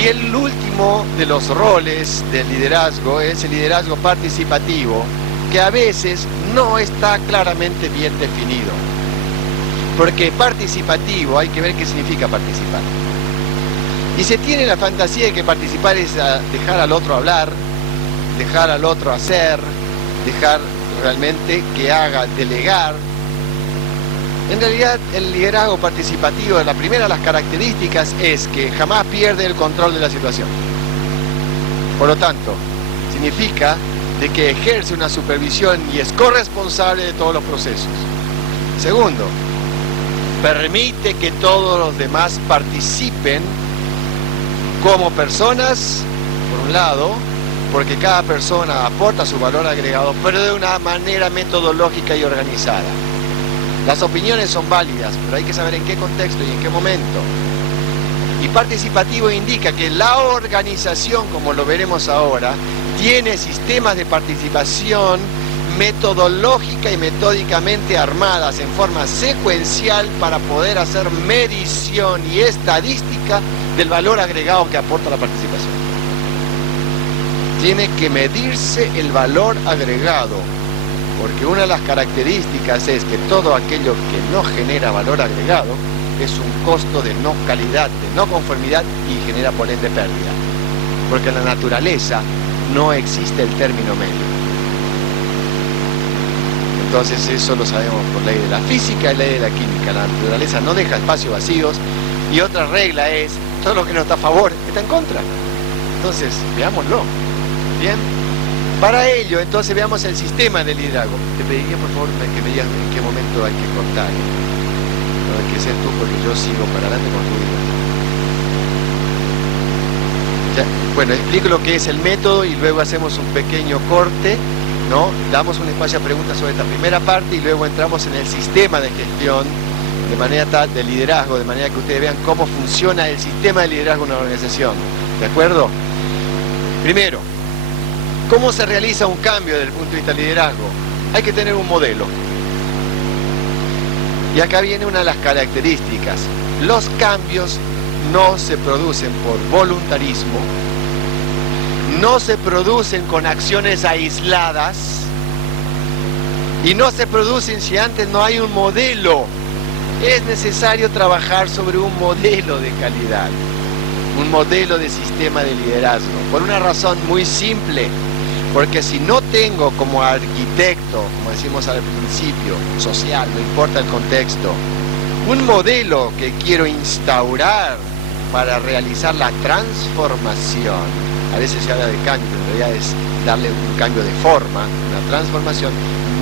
Y el último de los roles del liderazgo es el liderazgo participativo, que a veces no está claramente bien definido. Porque participativo, hay que ver qué significa participar. Y se tiene la fantasía de que participar es dejar al otro hablar, dejar al otro hacer, dejar realmente que haga, delegar. En realidad, el liderazgo participativo, la primera de las características es que jamás pierde el control de la situación. Por lo tanto, significa de que ejerce una supervisión y es corresponsable de todos los procesos. Segundo, permite que todos los demás participen como personas, por un lado, porque cada persona aporta su valor agregado, pero de una manera metodológica y organizada. Las opiniones son válidas, pero hay que saber en qué contexto y en qué momento. Y participativo indica que la organización, como lo veremos ahora, tiene sistemas de participación metodológica y metódicamente armadas en forma secuencial para poder hacer medición y estadística del valor agregado que aporta la participación. Tiene que medirse el valor agregado, porque una de las características es que todo aquello que no genera valor agregado es un costo de no calidad, de no conformidad, y genera por ende pérdida. Porque en la naturaleza no existe el término medio. Entonces eso lo sabemos por ley de la física y ley de la química. La naturaleza no deja espacios vacíos, y otra regla es: todo lo que no está a favor está en contra. Entonces, veámoslo. Bien, para ello, entonces veamos el sistema de liderazgo. Te pediría por favor que me digas en qué momento hay que cortar. No hay que ser tú, porque yo sigo para adelante con tu vida. Ya, bueno, explico lo que es el método y luego hacemos un pequeño corte, ¿no? Damos un espacio a preguntas sobre esta primera parte y luego entramos en el sistema de gestión de manera tal, de liderazgo, de manera que ustedes vean cómo funciona el sistema de liderazgo en una organización. ¿De acuerdo? Primero, ¿cómo se realiza un cambio desde el punto de vista del liderazgo? Hay que tener un modelo. Y acá viene una de las características. Los cambios no se producen por voluntarismo, no se producen con acciones aisladas, y no se producen si antes no hay un modelo. Es necesario trabajar sobre un modelo de calidad, un modelo de sistema de liderazgo, por una razón muy simple. Porque si no tengo como arquitecto, como decimos al principio, social, no importa el contexto, un modelo que quiero instaurar para realizar la transformación, a veces se habla de cambio, pero en realidad es darle un cambio de forma, una transformación,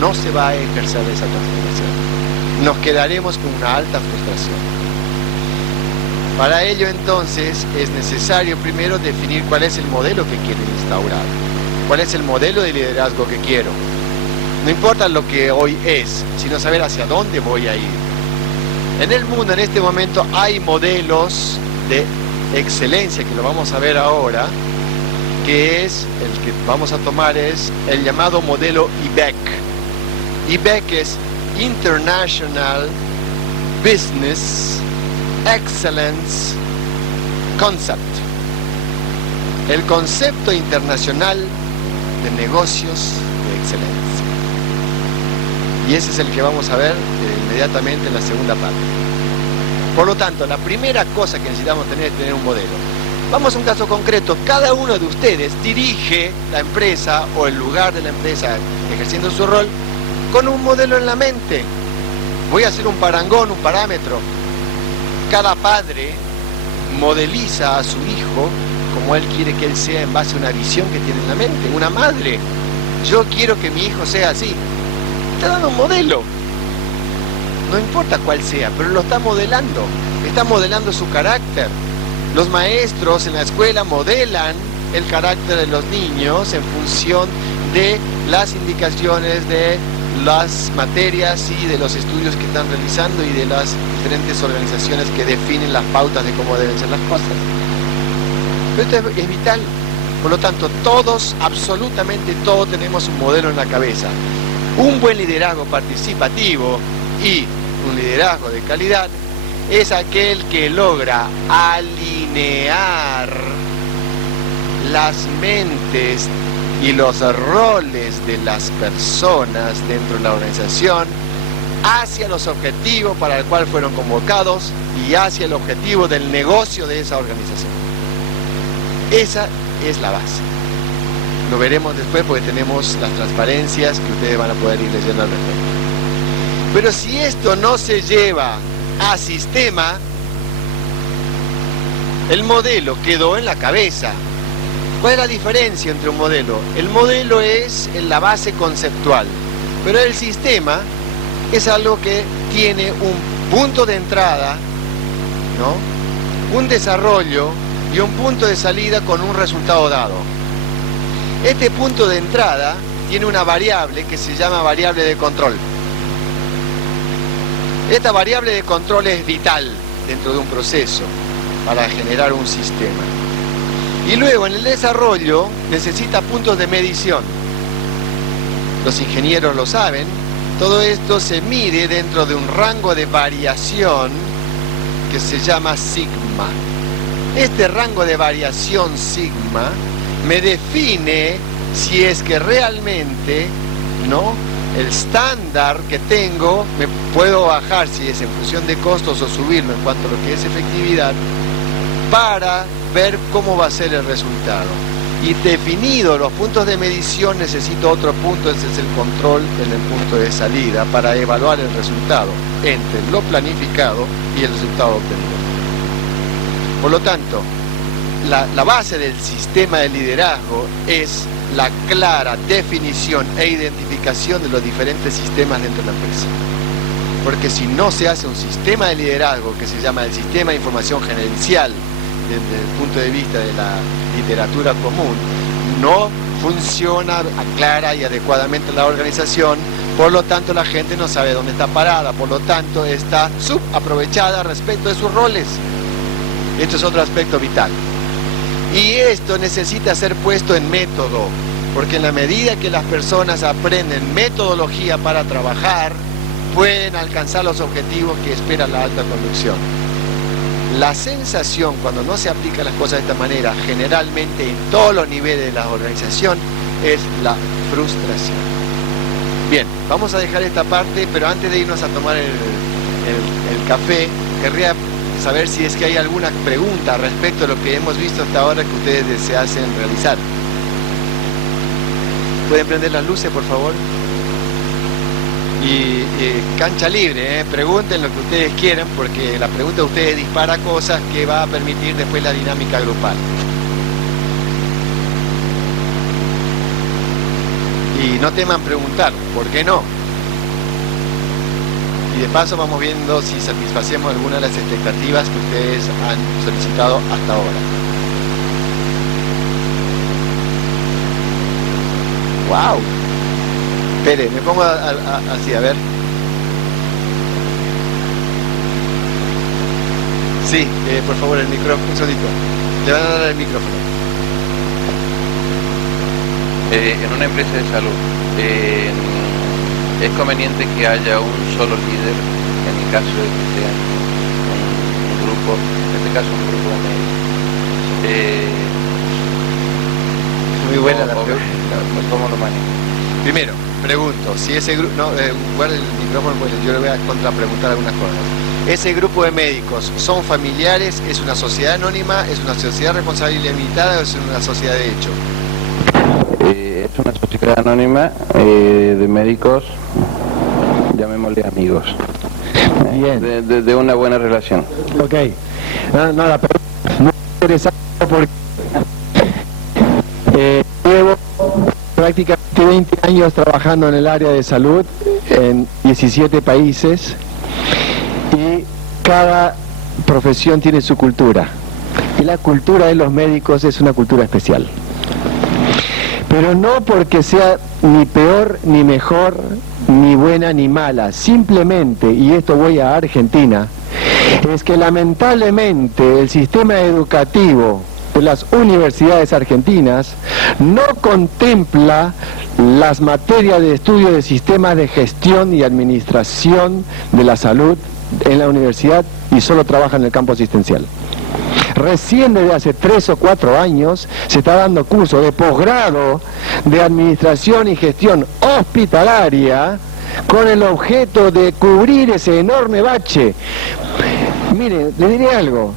no se va a ejercer esa transformación. Nos quedaremos con una alta frustración. Para ello, entonces, es necesario primero definir cuál es el modelo que quiero instaurar. ¿Cuál es el modelo de liderazgo que quiero? No importa lo que hoy es, sino saber hacia dónde voy a ir. En el mundo, en este momento, hay modelos de excelencia, que lo vamos a ver ahora, que es, el que vamos a tomar es el llamado modelo IBEC. IBEC es International Business Excellence Concept. El concepto internacional de negocios de excelencia. Y ese es el que vamos a ver inmediatamente en la segunda parte. Por lo tanto, la primera cosa que necesitamos tener es tener un modelo. Vamos a un caso concreto. Cada uno de ustedes dirige la empresa o el lugar de la empresa ejerciendo su rol con un modelo en la mente. Voy a hacer un parangón, un parámetro. Cada padre modeliza a su hijo como él quiere que él sea en base a una visión que tiene en la mente. Una madre, yo quiero que mi hijo sea así. Está dando un modelo. No importa cuál sea, pero lo está modelando. Está modelando su carácter. Los maestros en la escuela modelan el carácter de los niños en función de las indicaciones de las materias y de los estudios que están realizando y de las diferentes organizaciones que definen las pautas de cómo deben ser las cosas. Pero esto es vital. Por lo tanto, todos, absolutamente todos, tenemos un modelo en la cabeza. Un buen liderazgo participativo y un liderazgo de calidad es aquel que logra alinear las mentes y los roles de las personas dentro de la organización hacia los objetivos para el cual fueron convocados y hacia el objetivo del negocio de esa organización. Esa es la base. Lo veremos después porque tenemos las transparencias que ustedes van a poder ir leyendo al respecto. Pero si esto no se lleva a sistema, el modelo quedó en la cabeza. ¿Cuál es la diferencia entre un modelo? El modelo es la base conceptual, pero el sistema es algo que tiene un punto de entrada, ¿no? Un desarrollo y un punto de salida con un resultado dado. Este punto de entrada tiene una variable que se llama variable de control. Esta variable de control es vital dentro de un proceso para generar un sistema. Y luego en el desarrollo necesita puntos de medición. Los ingenieros lo saben, todo esto se mide dentro de un rango de variación que se llama sigma. Este rango de variación sigma me define si es que realmente, el estándar que tengo, me puedo bajar si es en función de costos o subirlo en cuanto a lo que es efectividad, para ver cómo va a ser el resultado. Y definido los puntos de medición, necesito otro punto, ese es el control en el punto de salida, para evaluar el resultado entre lo planificado y el resultado obtenido. Por lo tanto, la base del sistema de liderazgo es la clara definición e identificación de los diferentes sistemas dentro de la empresa. Porque si no se hace un sistema de liderazgo que se llama el sistema de información gerencial desde el punto de vista de la literatura común, no funciona clara y adecuadamente la organización, por lo tanto la gente no sabe dónde está parada, por lo tanto está subaprovechada respecto de sus roles. Esto es otro aspecto vital. Y esto necesita ser puesto en método, porque en la medida que las personas aprenden metodología para trabajar, pueden alcanzar los objetivos que espera la alta conducción. La sensación cuando no se aplican las cosas de esta manera, generalmente en todos los niveles de la organización, es la frustración. Bien, vamos a dejar esta parte, pero antes de irnos a tomar el café, querría saber si es que hay alguna pregunta respecto a lo que hemos visto hasta ahora que ustedes deseasen realizar. ¿Pueden prender las luces, por favor? Y cancha libre, pregunten lo que ustedes quieran, porque la pregunta de ustedes dispara cosas que va a permitir después la dinámica grupal. Y no teman preguntar, ¿por qué no? Y de paso vamos viendo si satisfacemos alguna de las expectativas que ustedes han solicitado hasta ahora. ¡Wow! Espere, me pongo así, a ver. Sí, por favor, el micrófono, un segundito. Le van a dar el micrófono. En una empresa de salud, es conveniente que haya un solo líder, en el caso de que sea un grupo, en este caso un grupo de médicos. Muy buena la pregunta. ¿Cómo lo manejan? Primero, pregunto, si ese grupo, no, guarde el micrófono porque yo le voy a contrapreguntar algunas cosas. ¿Ese grupo de médicos son familiares? ¿Es una sociedad anónima? ¿Es una sociedad responsabilidad limitada o es una sociedad de hecho? Es una sociedad anónima de médicos, llamémosle amigos. Bien. De una buena relación. Ok. No, la pregunta es muy interesante porque llevo prácticamente 20 años trabajando en el área de salud en 17 países y cada profesión tiene su cultura. Y la cultura de los médicos es una cultura especial. Pero no porque sea ni peor, ni mejor, ni buena, ni mala. Simplemente, y esto voy a Argentina, es que lamentablemente el sistema educativo de las universidades argentinas no contempla las materias de estudio de sistemas de gestión y administración de la salud en la universidad y solo trabaja en el campo asistencial. Recién desde hace 3 o 4 años se está dando curso de posgrado de administración y gestión hospitalaria con el objeto de cubrir ese enorme bache. Mire, le diré algo.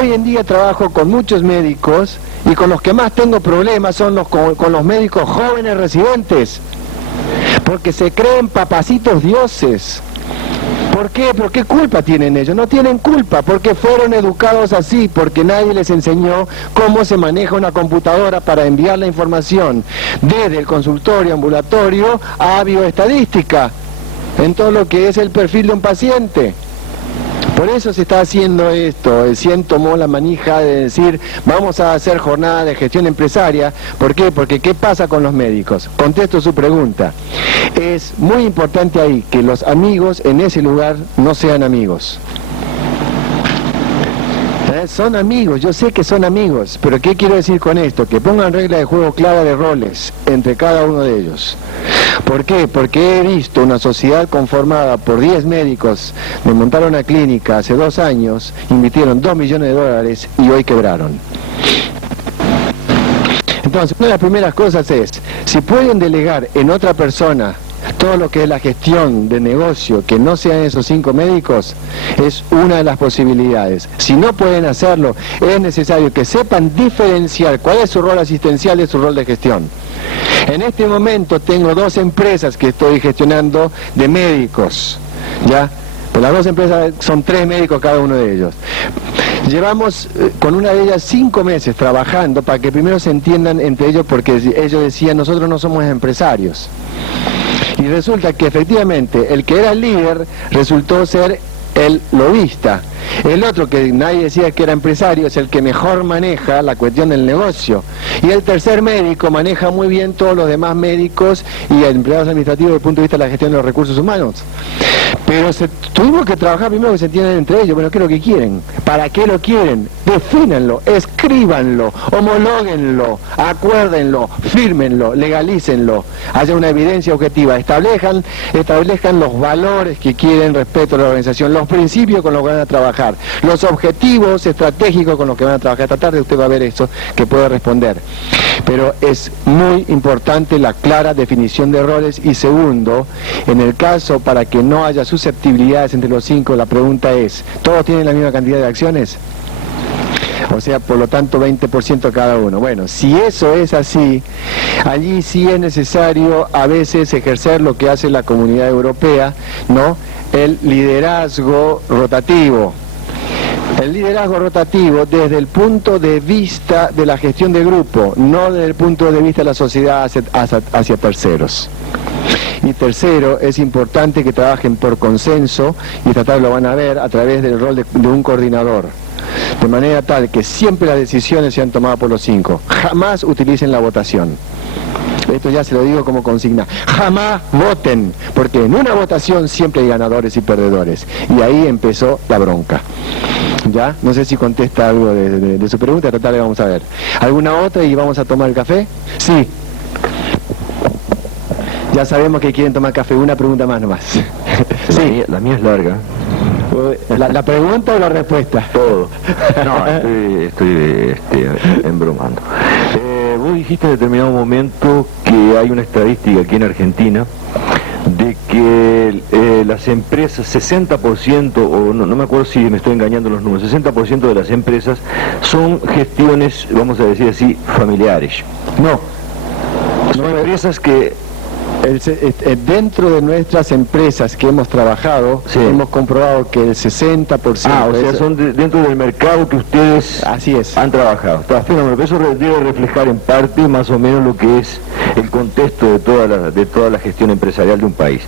Hoy en día trabajo con muchos médicos y con los que más tengo problemas son con los médicos jóvenes residentes, porque se creen papacitos dioses. ¿Por qué? ¿Pero qué culpa tienen ellos? No tienen culpa, porque fueron educados así, porque nadie les enseñó cómo se maneja una computadora para enviar la información desde el consultorio ambulatorio a bioestadística, en todo lo que es el perfil de un paciente. Por eso se está haciendo esto. El CIEN tomó la manija de decir, vamos a hacer jornada de gestión empresaria. ¿Por qué? Porque ¿qué pasa con los médicos? Contesto su pregunta. Es muy importante ahí que los amigos en ese lugar no sean amigos. Son amigos, yo sé que son amigos, pero ¿qué quiero decir con esto? Que pongan reglas de juego claras de roles entre cada uno de ellos. ¿Por qué? Porque he visto una sociedad conformada por 10 médicos de montar una clínica hace 2 años, invirtieron $2 millones y hoy quebraron. Entonces, una de las primeras cosas es, si pueden delegar en otra persona todo lo que es la gestión de negocio, que no sean esos 5 médicos, es una de las posibilidades. Si no pueden hacerlo, es necesario que sepan diferenciar cuál es su rol asistencial y su rol de gestión. En este momento tengo 2 empresas que estoy gestionando de médicos, ¿ya? Pues las 2 empresas son 3 médicos cada uno de ellos. Llevamos con una de ellas 5 meses trabajando para que primero se entiendan entre ellos, porque ellos decían, nosotros no somos empresarios. Y resulta que efectivamente el que era el líder resultó ser el lobista. El otro, que nadie decía que era empresario, es el que mejor maneja la cuestión del negocio. Y el tercer médico maneja muy bien todos los demás médicos y empleados administrativos desde el punto de vista de la gestión de los recursos humanos. Pero tuvimos que trabajar primero que se entiendan entre ellos. Bueno, ¿qué es lo que quieren? ¿Para qué lo quieren? Defínanlo, escríbanlo, homológuenlo, acuérdenlo, fírmenlo, legalícenlo, haya una evidencia objetiva, establezcan los valores que quieren respecto a la organización, los principios con los que van a trabajar, los objetivos estratégicos con los que van a trabajar. Esta tarde usted va a ver eso que puede responder. Pero es muy importante la clara definición de roles. Y segundo, en el caso para que no haya susceptibilidades entre los 5, la pregunta es, ¿todos tienen la misma cantidad de acciones? O sea, por lo tanto 20% cada uno. Bueno, si eso es así, allí sí es necesario a veces ejercer lo que hace la Comunidad Europea, ¿no? El liderazgo rotativo. El liderazgo rotativo desde el punto de vista de la gestión de grupo, no desde el punto de vista de la sociedad hacia terceros. Y tercero, es importante que trabajen por consenso, y esta tarde lo van a ver a través del rol de un coordinador, de manera tal que siempre las decisiones sean tomadas por los 5. Jamás utilicen la votación. Esto ya se lo digo como consigna. Jamás voten, porque en una votación siempre hay ganadores y perdedores. Y ahí empezó la bronca. ¿Ya? No sé si contesta algo de su pregunta, esta tarde vamos a ver. ¿Alguna otra y vamos a tomar el café? Sí. Ya sabemos que quieren tomar café. Una pregunta más nomás. Sí. La mía es larga. ¿La pregunta o la respuesta? Todo. No, estoy embromando. Vos dijiste en determinado momento que hay una estadística aquí en Argentina de que las empresas, 60%, o no me acuerdo si me estoy engañando los números, 60% de las empresas son gestiones, vamos a decir así, familiares. No. Son empresas que... dentro de nuestras empresas que hemos trabajado, sí, hemos comprobado que el 60%... o sea, son dentro del mercado que ustedes han trabajado. Está fenómeno, eso debe reflejar en parte más o menos lo que es el contexto de toda la gestión empresarial de un país.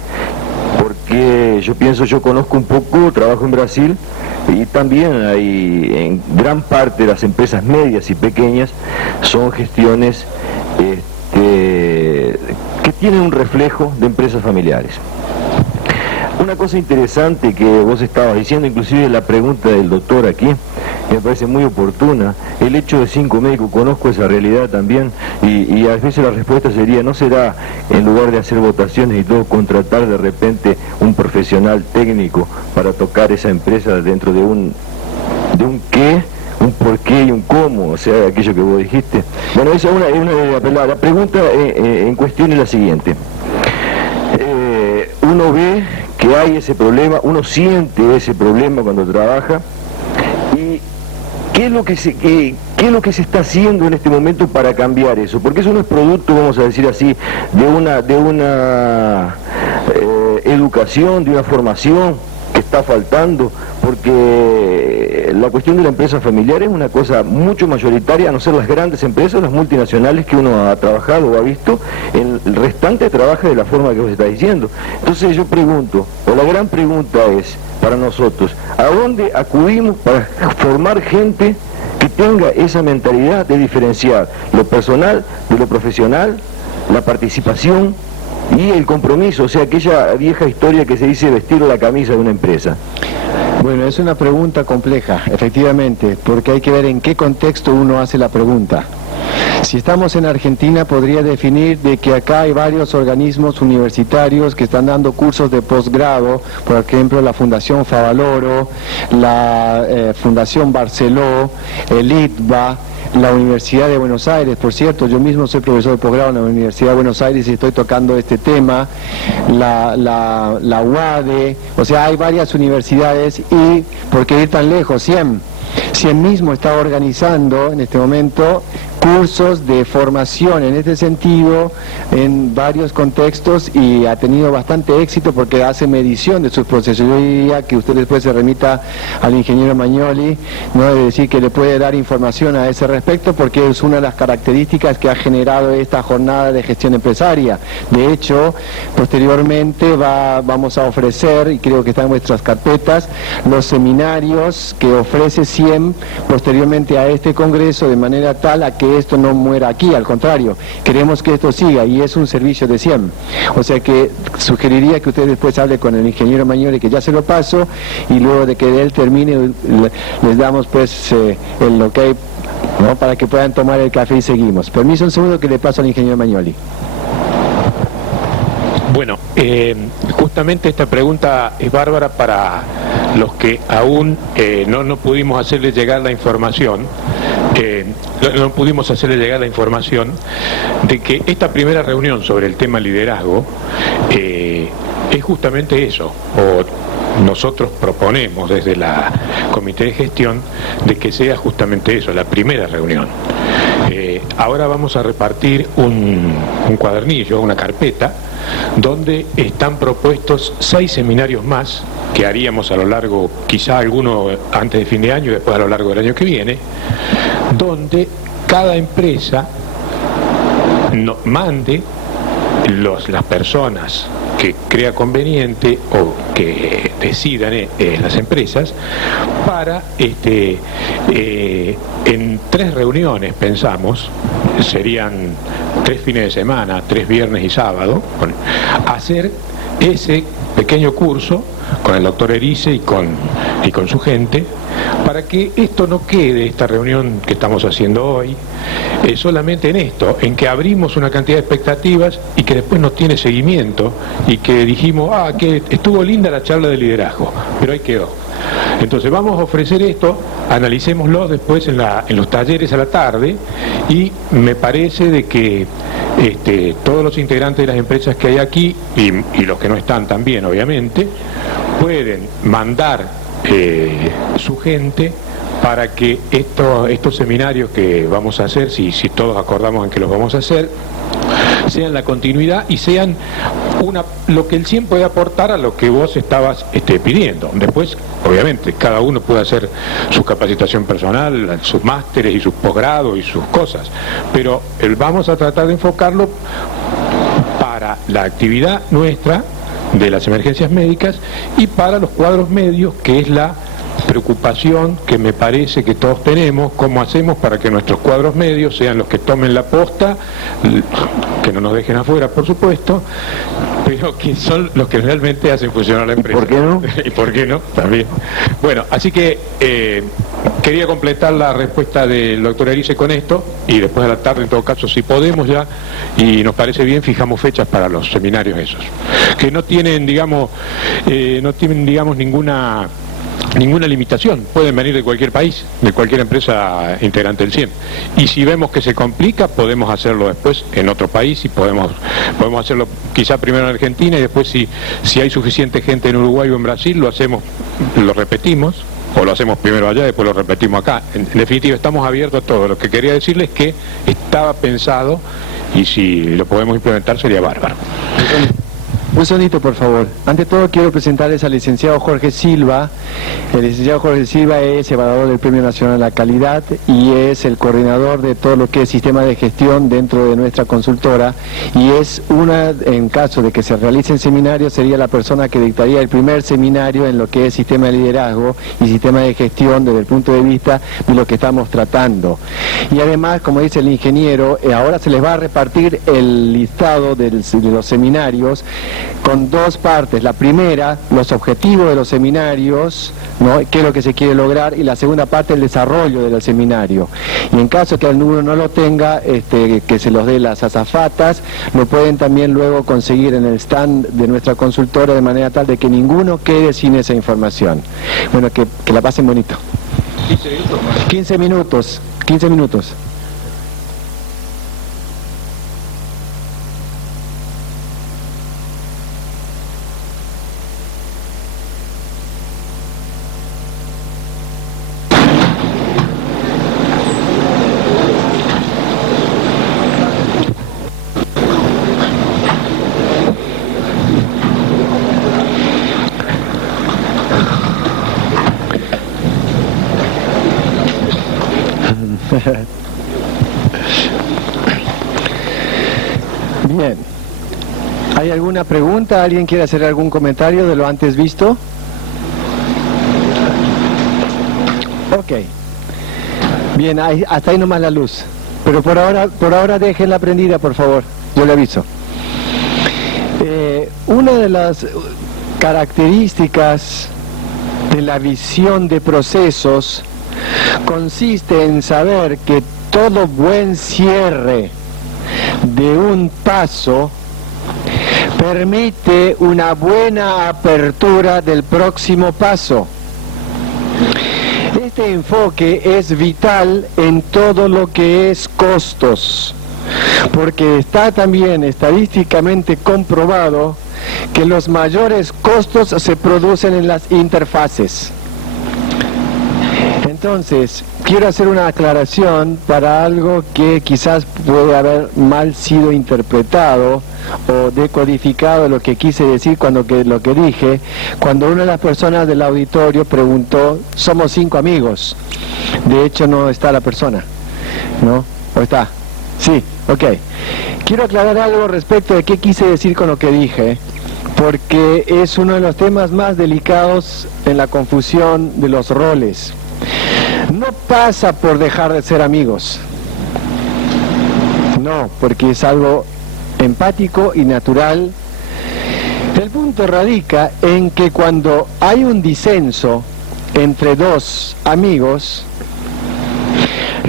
Porque yo conozco un poco, trabajo en Brasil, y también hay en gran parte de las empresas medias y pequeñas son gestiones que tienen un reflejo de empresas familiares. Una cosa interesante que vos estabas diciendo, inclusive la pregunta del doctor aquí, me parece muy oportuna, el hecho de 5 médicos, conozco esa realidad también, y a veces la respuesta sería, ¿no será, en lugar de hacer votaciones y todo, contratar de repente un profesional técnico para tocar esa empresa dentro de un qué, un por qué y un cómo, o sea, aquello que vos dijiste? Bueno, esa es una la pregunta en cuestión es la siguiente. Uno ve que hay ese problema, uno siente ese problema cuando trabaja, y ¿qué es lo que se está haciendo en este momento para cambiar eso? Porque eso no es producto, vamos a decir así, de una educación, de una formación que está faltando, porque la cuestión de la empresa familiar es una cosa mucho mayoritaria, a no ser las grandes empresas, las multinacionales que uno ha trabajado o ha visto, el restante trabaja de la forma que vos estás diciendo. Entonces yo pregunto, o la gran pregunta es, para nosotros, ¿a dónde acudimos para formar gente que tenga esa mentalidad de diferenciar lo personal de lo profesional, la participación y el compromiso, o sea, aquella vieja historia que se dice vestir la camisa de una empresa? Bueno, es una pregunta compleja, efectivamente, porque hay que ver en qué contexto uno hace la pregunta. Si estamos en Argentina, podría definir de que acá hay varios organismos universitarios que están dando cursos de posgrado, por ejemplo la Fundación Favaloro, la Fundación Barceló, el ITBA, la Universidad de Buenos Aires. Por cierto, yo mismo soy profesor de posgrado en la Universidad de Buenos Aires y estoy tocando este tema, la UADE, o sea, hay varias universidades. Y, ¿por qué ir tan lejos? CIEM mismo está organizando en este momento cursos de formación en este sentido en varios contextos, y ha tenido bastante éxito porque hace medición de sus procesos. Yo diría que usted después se remita al ingeniero Magnoli, no debe decir que le puede dar información a ese respecto, porque es una de las características que ha generado esta jornada de gestión empresaria. De hecho, posteriormente vamos a ofrecer, y creo que está en vuestras carpetas, los seminarios que ofrece CIEM posteriormente a este congreso, de manera tal a que esto no muera aquí, al contrario, queremos que esto siga, y es un servicio de CIEM. O sea que sugeriría que usted después hable con el ingeniero Magnoli, que ya se lo paso, y luego de que él termine les damos pues el ok, ¿no?, para que puedan tomar el café y seguimos. Permiso un segundo que le paso al ingeniero Magnoli. Bueno, justamente esta pregunta es bárbara para los que aún no pudimos hacerle llegar la información, no pudimos hacerle llegar la información de que esta primera reunión sobre el tema liderazgo es justamente eso, o nosotros proponemos desde la Comité de Gestión de que sea justamente eso, la primera reunión. Ahora vamos a repartir un cuadernillo, una carpeta, donde están propuestos 6 seminarios más que haríamos a lo largo, quizá alguno antes de fin de año y después a lo largo del año que viene, donde cada empresa mande las personas que crea conveniente o que decidan las empresas para en 3 reuniones, pensamos, serían 3 fines de semana, 3 viernes y sábado, hacer ese pequeño curso con el doctor Erice y con su gente, para que esto no quede, esta reunión que estamos haciendo hoy, solamente en esto, en que abrimos una cantidad de expectativas y que después no tiene seguimiento, y que dijimos, que estuvo linda la charla de liderazgo, pero ahí quedó. Entonces vamos a ofrecer esto, analicémoslo después en los talleres a la tarde, y me parece de que todos los integrantes de las empresas que hay aquí, y los que no están también obviamente, pueden mandar su gente para que estos seminarios que vamos a hacer, si todos acordamos en que los vamos a hacer, sean la continuidad y sean lo que el CIEM puede aportar a lo que vos estabas pidiendo. Después, obviamente, cada uno puede hacer su capacitación personal, sus másteres y sus posgrados y sus cosas, pero vamos a tratar de enfocarlo para la actividad nuestra de las emergencias médicas y para los cuadros medios, que es la preocupación que me parece que todos tenemos, cómo hacemos para que nuestros cuadros medios sean los que tomen la posta, que no nos dejen afuera, por supuesto, pero que son los que realmente hacen funcionar la empresa. ¿Por qué no? ¿Y por qué no? También. Bueno, así que quería completar la respuesta del doctor Erice con esto, y después de la tarde, en todo caso, si podemos ya, y nos parece bien, fijamos fechas para los seminarios esos, que no tienen, digamos, ninguna limitación, pueden venir de cualquier país, de cualquier empresa integrante del CIEM, y si vemos que se complica, podemos hacerlo después en otro país, y podemos hacerlo quizá primero en Argentina, y después si hay suficiente gente en Uruguay o en Brasil, lo repetimos, o lo hacemos primero allá y después lo repetimos acá. En definitiva, estamos abiertos a todo. Lo que quería decirles es que estaba pensado, y si lo podemos implementar sería bárbaro. Un sonito, por favor. Ante todo, quiero presentarles al licenciado Jorge Silva. El licenciado Jorge Silva es evaluador del Premio Nacional a la Calidad y es el coordinador de todo lo que es sistema de gestión dentro de nuestra consultora, y es en caso de que se realicen seminarios, sería la persona que dictaría el primer seminario en lo que es sistema de liderazgo y sistema de gestión desde el punto de vista de lo que estamos tratando. Y además, como dice el ingeniero, ahora se les va a repartir el listado de los seminarios con 2 partes. La primera, los objetivos de los seminarios, ¿no? Qué es lo que se quiere lograr, y la segunda parte, el desarrollo del seminario. Y en caso que alguno no lo tenga, que se los dé las azafatas, lo pueden también luego conseguir en el stand de nuestra consultora, de manera tal de que ninguno quede sin esa información. Bueno, que la pasen bonito. 15 minutos. 15 minutos. Bien. ¿Hay alguna pregunta? ¿Alguien quiere hacer algún comentario de lo antes visto? Ok. Bien, hasta ahí nomás la luz. Pero por ahora déjenla prendida, por favor. Yo le aviso. Una de las características de la visión de procesos consiste en saber que todo buen cierre de un paso permite una buena apertura del próximo paso. Este enfoque es vital en todo lo que es costos, porque está también estadísticamente comprobado que los mayores costos se producen en las interfaces. Entonces, quiero hacer una aclaración para algo que quizás puede haber mal sido interpretado o decodificado lo que quise decir lo que dije, cuando una de las personas del auditorio preguntó, somos 5 amigos. De hecho, no está la persona, ¿no? ¿O está? Sí, ok. Quiero aclarar algo respecto de qué quise decir con lo que dije, porque es uno de los temas más delicados en la confusión de los roles. No pasa por dejar de ser amigos. No, porque es algo empático y natural. El punto radica en que cuando hay un disenso entre dos amigos,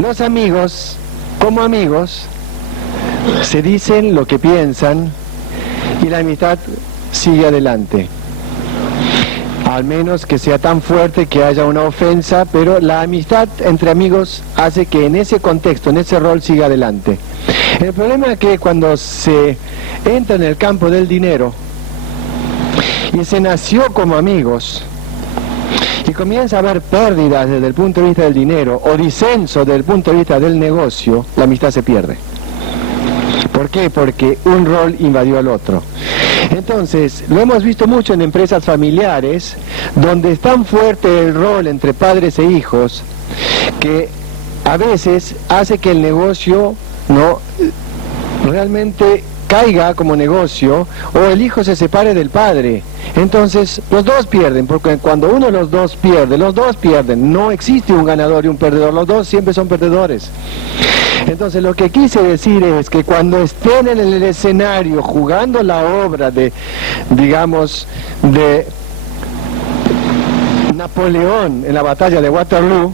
los amigos, como amigos, se dicen lo que piensan y la amistad sigue adelante. Al menos que sea tan fuerte que haya una ofensa, pero la amistad entre amigos hace que en ese contexto, en ese rol, siga adelante. El problema es que cuando se entra en el campo del dinero y se nació como amigos y comienza a haber pérdidas desde el punto de vista del dinero o disenso desde el punto de vista del negocio, la amistad se pierde. ¿Por qué? Porque un rol invadió al otro. Entonces, lo hemos visto mucho en empresas familiares, donde es tan fuerte el rol entre padres e hijos, que a veces hace que el negocio no realmente caiga como negocio, o el hijo se separe del padre. Entonces, los dos pierden, porque cuando uno de los dos pierden. No existe un ganador y un perdedor, los dos siempre son perdedores. Entonces, lo que quise decir es que cuando estén en el escenario jugando la obra de Napoleón en la batalla de Waterloo,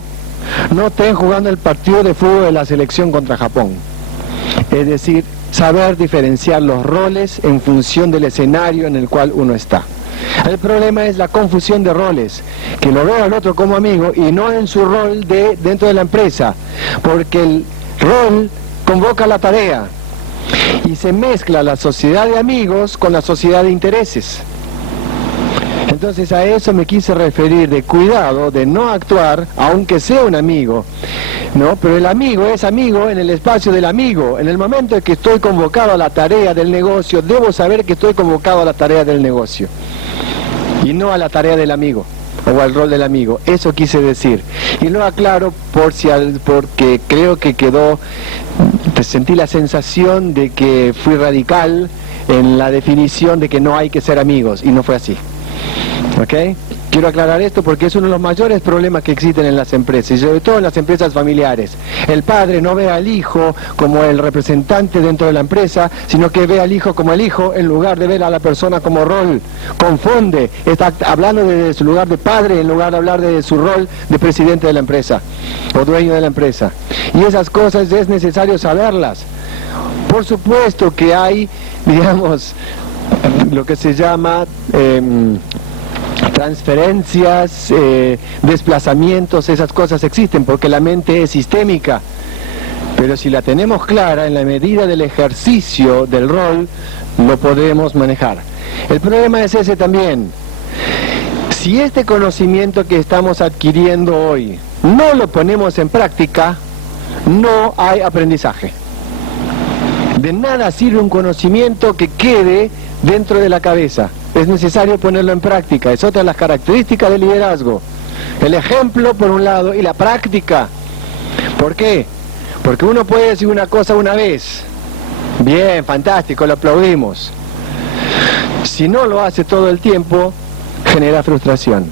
no estén jugando el partido de fútbol de la selección contra Japón. Es decir, saber diferenciar los roles en función del escenario en el cual uno está. El problema es la confusión de roles, que lo veo al otro como amigo y no en su rol dentro de la empresa, porque el rol convoca la tarea y se mezcla la sociedad de amigos con la sociedad de intereses. Entonces a eso me quise referir, de cuidado, de no actuar, aunque sea un amigo, ¿no? Pero el amigo es amigo en el espacio del amigo. En el momento en que estoy convocado a la tarea del negocio, debo saber que estoy convocado a la tarea del negocio y no a la tarea del amigo o al rol del amigo. Eso quise decir. Y lo aclaro porque creo que sentí la sensación de que fui radical en la definición de que no hay que ser amigos, y no fue así. ¿Ok? Quiero aclarar esto porque es uno de los mayores problemas que existen en las empresas, y sobre todo en las empresas familiares. El padre no ve al hijo como el representante dentro de la empresa, sino que ve al hijo como el hijo en lugar de ver a la persona como rol. Confunde, está hablando desde su lugar de padre en lugar de hablar de su rol de presidente de la empresa o dueño de la empresa. Y esas cosas es necesario saberlas. Por supuesto que hay, lo que se llama transferencias, desplazamientos, esas cosas existen porque la mente es sistémica, pero si la tenemos clara, en la medida del ejercicio del rol, lo podemos manejar. El problema es ese también. Si este conocimiento que estamos adquiriendo hoy no lo ponemos en práctica, no hay aprendizaje. De nada sirve un conocimiento que quede dentro de la cabeza. Es necesario ponerlo en práctica. Es otra de las características del liderazgo. El ejemplo por un lado y la práctica. ¿Por qué? Porque uno puede decir una cosa una vez. Bien, fantástico, lo aplaudimos. Si no lo hace todo el tiempo, genera frustración.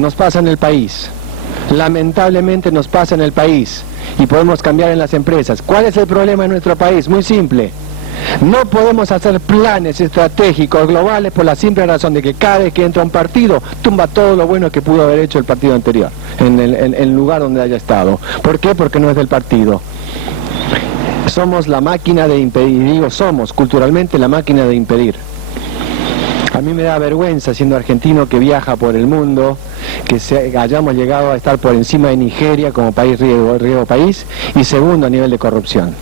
Nos pasa en el país. Lamentablemente nos pasa en el país. Y podemos cambiar en las empresas. ¿Cuál es el problema en nuestro país? Muy simple. No podemos hacer planes estratégicos globales por la simple razón de que cada vez que entra un partido, tumba todo lo bueno que pudo haber hecho el partido anterior, en el lugar donde haya estado. ¿Por qué? Porque no es del partido. Somos la máquina de impedir, somos culturalmente la máquina de impedir. A mí me da vergüenza, siendo argentino que viaja por el mundo, que hayamos llegado a estar por encima de Nigeria como país riego país, y segundo a nivel de corrupción.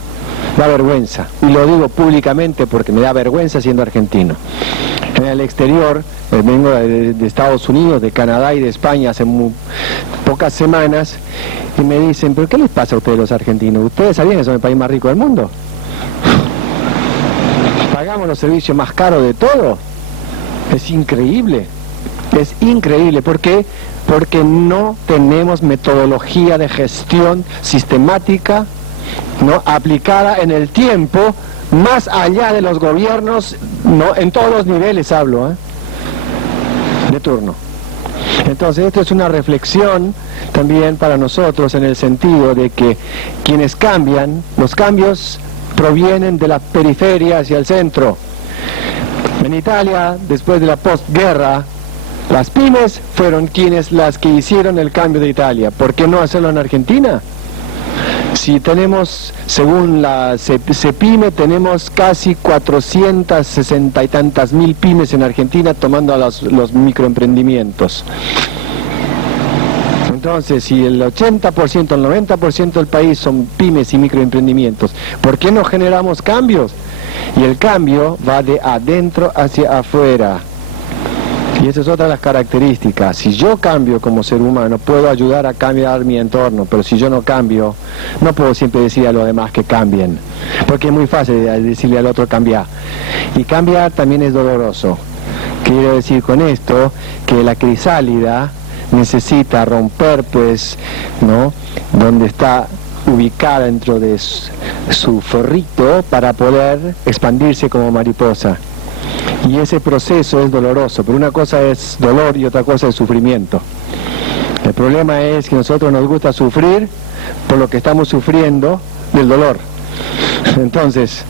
Da vergüenza, y lo digo públicamente porque me da vergüenza siendo argentino. en el exterior, vengo de Estados Unidos, de Canadá y de España hace pocas semanas, y me dicen, ¿pero qué les pasa a ustedes los argentinos? ¿Ustedes sabían que son el país más rico del mundo? ¿Pagamos los servicios más caros de todo? Es increíble. Es increíble. ¿Por qué? Porque no tenemos metodología de gestión sistemática, ¿no?, aplicada en el tiempo, más allá de los gobiernos, no, en todos los niveles hablo, de turno. Entonces esto es una reflexión también para nosotros, en el sentido de que quienes cambian, los cambios provienen de la periferia hacia el centro. En Italia, después de la postguerra, las pymes fueron las que hicieron el cambio de Italia. ¿Por qué no hacerlo en Argentina? Si tenemos, según la CEPIME, tenemos casi 460 y tantas mil pymes en Argentina, tomando a los microemprendimientos. Entonces, si el 80%, el 90% del país son pymes y microemprendimientos, ¿por qué no generamos cambios? Y el cambio va de adentro hacia afuera. Y esa es otra de las características. Si yo cambio como ser humano, puedo ayudar a cambiar mi entorno, pero si yo no cambio, no puedo siempre decir a los demás que cambien, porque es muy fácil decirle al otro cambiar. Y cambiar también es doloroso. Quiero decir con esto que la crisálida necesita romper, pues, ¿no?, donde está ubicada dentro de su forrito para poder expandirse como mariposa. Y ese proceso es doloroso, pero una cosa es dolor y otra cosa es sufrimiento. El problema es que a nosotros nos gusta sufrir por lo que estamos sufriendo del dolor. Entonces,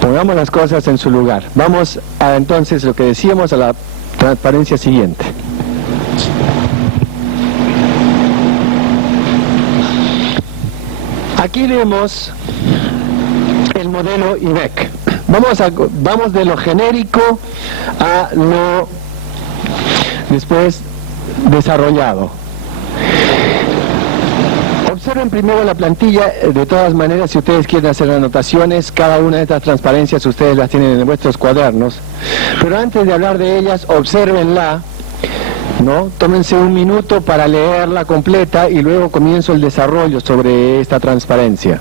pongamos las cosas en su lugar. Vamos a, entonces, lo que decíamos, a la transparencia siguiente. Aquí vemos el modelo IBEC. Vamos de lo genérico a lo después desarrollado. Observen primero la plantilla. De todas maneras, si ustedes quieren hacer anotaciones, cada una de estas transparencias ustedes las tienen en vuestros cuadernos. Pero antes de hablar de ellas, obsérvenla, ¿no? Tómense un minuto para leerla completa y luego comienzo el desarrollo sobre esta transparencia.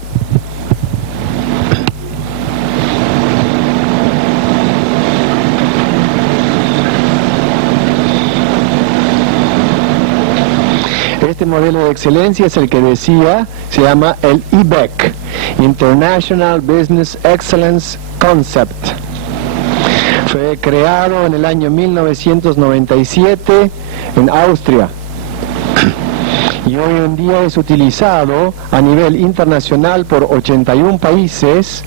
Este modelo de excelencia es el que decía, se llama el IBEC, International Business Excellence Concept. Fue creado en el año 1997 en Austria y hoy en día es utilizado a nivel internacional por 81 países,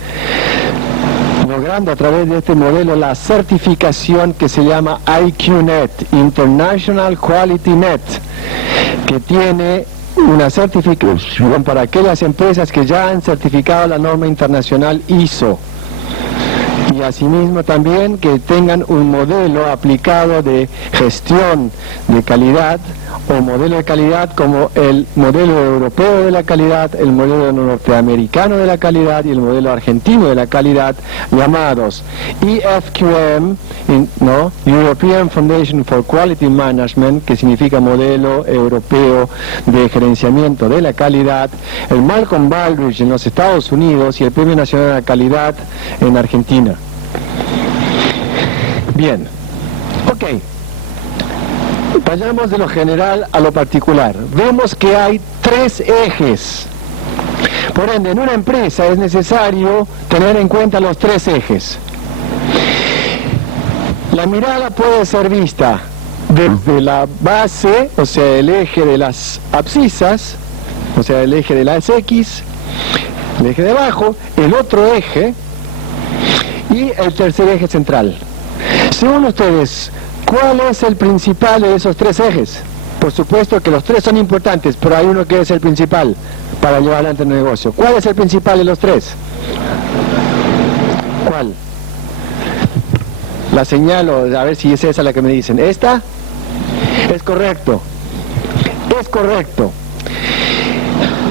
logrando a través de este modelo la certificación que se llama IQNet, International Quality Net, que tiene una certificación para aquellas empresas que ya han certificado la norma internacional ISO. Y asimismo también que tengan un modelo aplicado de gestión de calidad o modelo de calidad como el modelo europeo de la calidad, el modelo norteamericano de la calidad y el modelo argentino de la calidad, llamados EFQM, ¿no?, European Foundation for Quality Management, que significa modelo europeo de gerenciamiento de la calidad, el Malcolm Baldrige en los Estados Unidos y el Premio Nacional de la Calidad en Argentina. Bien, ok. Vayamos de lo general a lo particular. Vemos que hay 3 ejes. Por ende, en una empresa es necesario tener en cuenta los 3 ejes. La mirada puede ser vista desde la base, o sea, el eje de las abscisas, o sea, el eje de las X, el eje de abajo, el otro eje y el tercer eje central. Según ustedes, ¿cuál es el principal de esos 3 ejes? Por supuesto que los 3 son importantes, pero hay uno que es el principal para llevar adelante el negocio. ¿Cuál es el principal de los 3? ¿Cuál? La señalo, a ver si es esa la que me dicen. ¿Esta? Es correcto. Es correcto.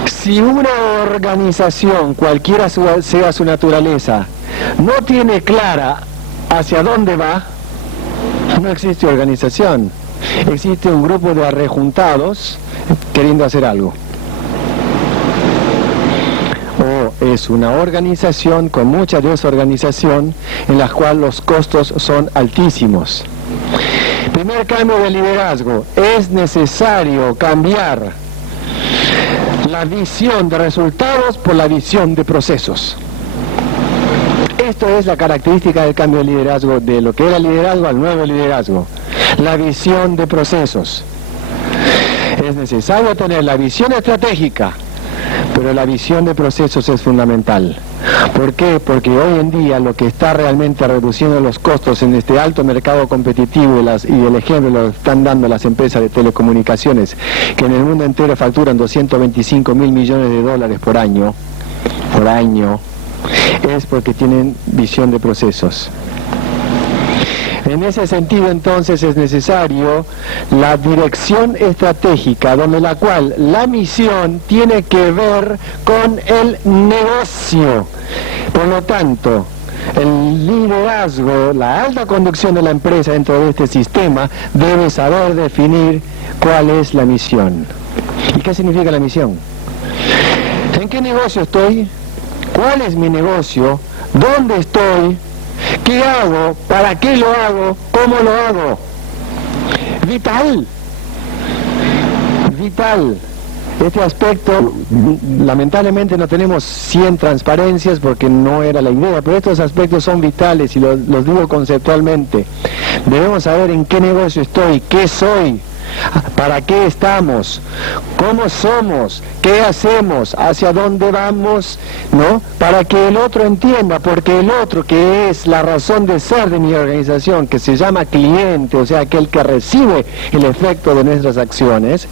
Si una organización, cualquiera sea su naturaleza, no tiene clara hacia dónde va, no existe organización, existe un grupo de arrejuntados queriendo hacer algo. O es una organización con mucha desorganización en la cual los costos son altísimos. Primer cambio de liderazgo: es necesario cambiar la visión de resultados por la visión de procesos. Esto es la característica del cambio de liderazgo, de lo que era liderazgo al nuevo liderazgo. La visión de procesos. Es necesario tener la visión estratégica, pero la visión de procesos es fundamental. ¿Por qué? Porque hoy en día lo que está realmente reduciendo los costos en este alto mercado competitivo, y el ejemplo lo están dando las empresas de telecomunicaciones, que en el mundo entero facturan 225 mil millones de dólares por año, es porque tienen visión de procesos. En ese sentido, entonces, es necesario la dirección estratégica, donde la cual la misión tiene que ver con el negocio. Por lo tanto, el liderazgo, la alta conducción de la empresa dentro de este sistema debe saber definir cuál es la misión. ¿Y qué significa la misión? ¿En qué negocio estoy? ¿Cuál es mi negocio? ¿Dónde estoy? ¿Qué hago? ¿Para qué lo hago? ¿Cómo lo hago? Vital. Este aspecto, lamentablemente no tenemos 100 transparencias porque no era la idea, pero estos aspectos son vitales y los digo conceptualmente. Debemos saber en qué negocio estoy, qué soy, para qué estamos, cómo somos, qué hacemos, hacia dónde vamos, ¿no? Para que el otro entienda, porque el otro, que es la razón de ser de mi organización, que se llama cliente, o sea, aquel que recibe el efecto de nuestras acciones.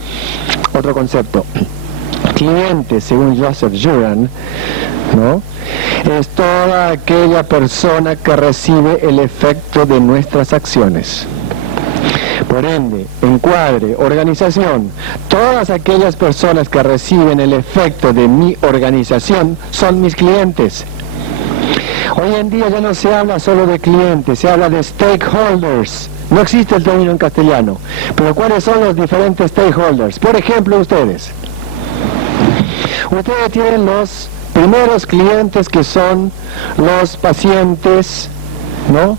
Otro concepto: cliente, según Joseph Juran, ¿no?, es toda aquella persona que recibe el efecto de nuestras acciones. Por ende, encuadre, organización, todas aquellas personas que reciben el efecto de mi organización son mis clientes. Hoy en día ya no se habla solo de clientes, se habla de stakeholders. No existe el término en castellano, pero ¿cuáles son los diferentes stakeholders? Por ejemplo, ustedes tienen los primeros clientes, que son los pacientes, ¿no?,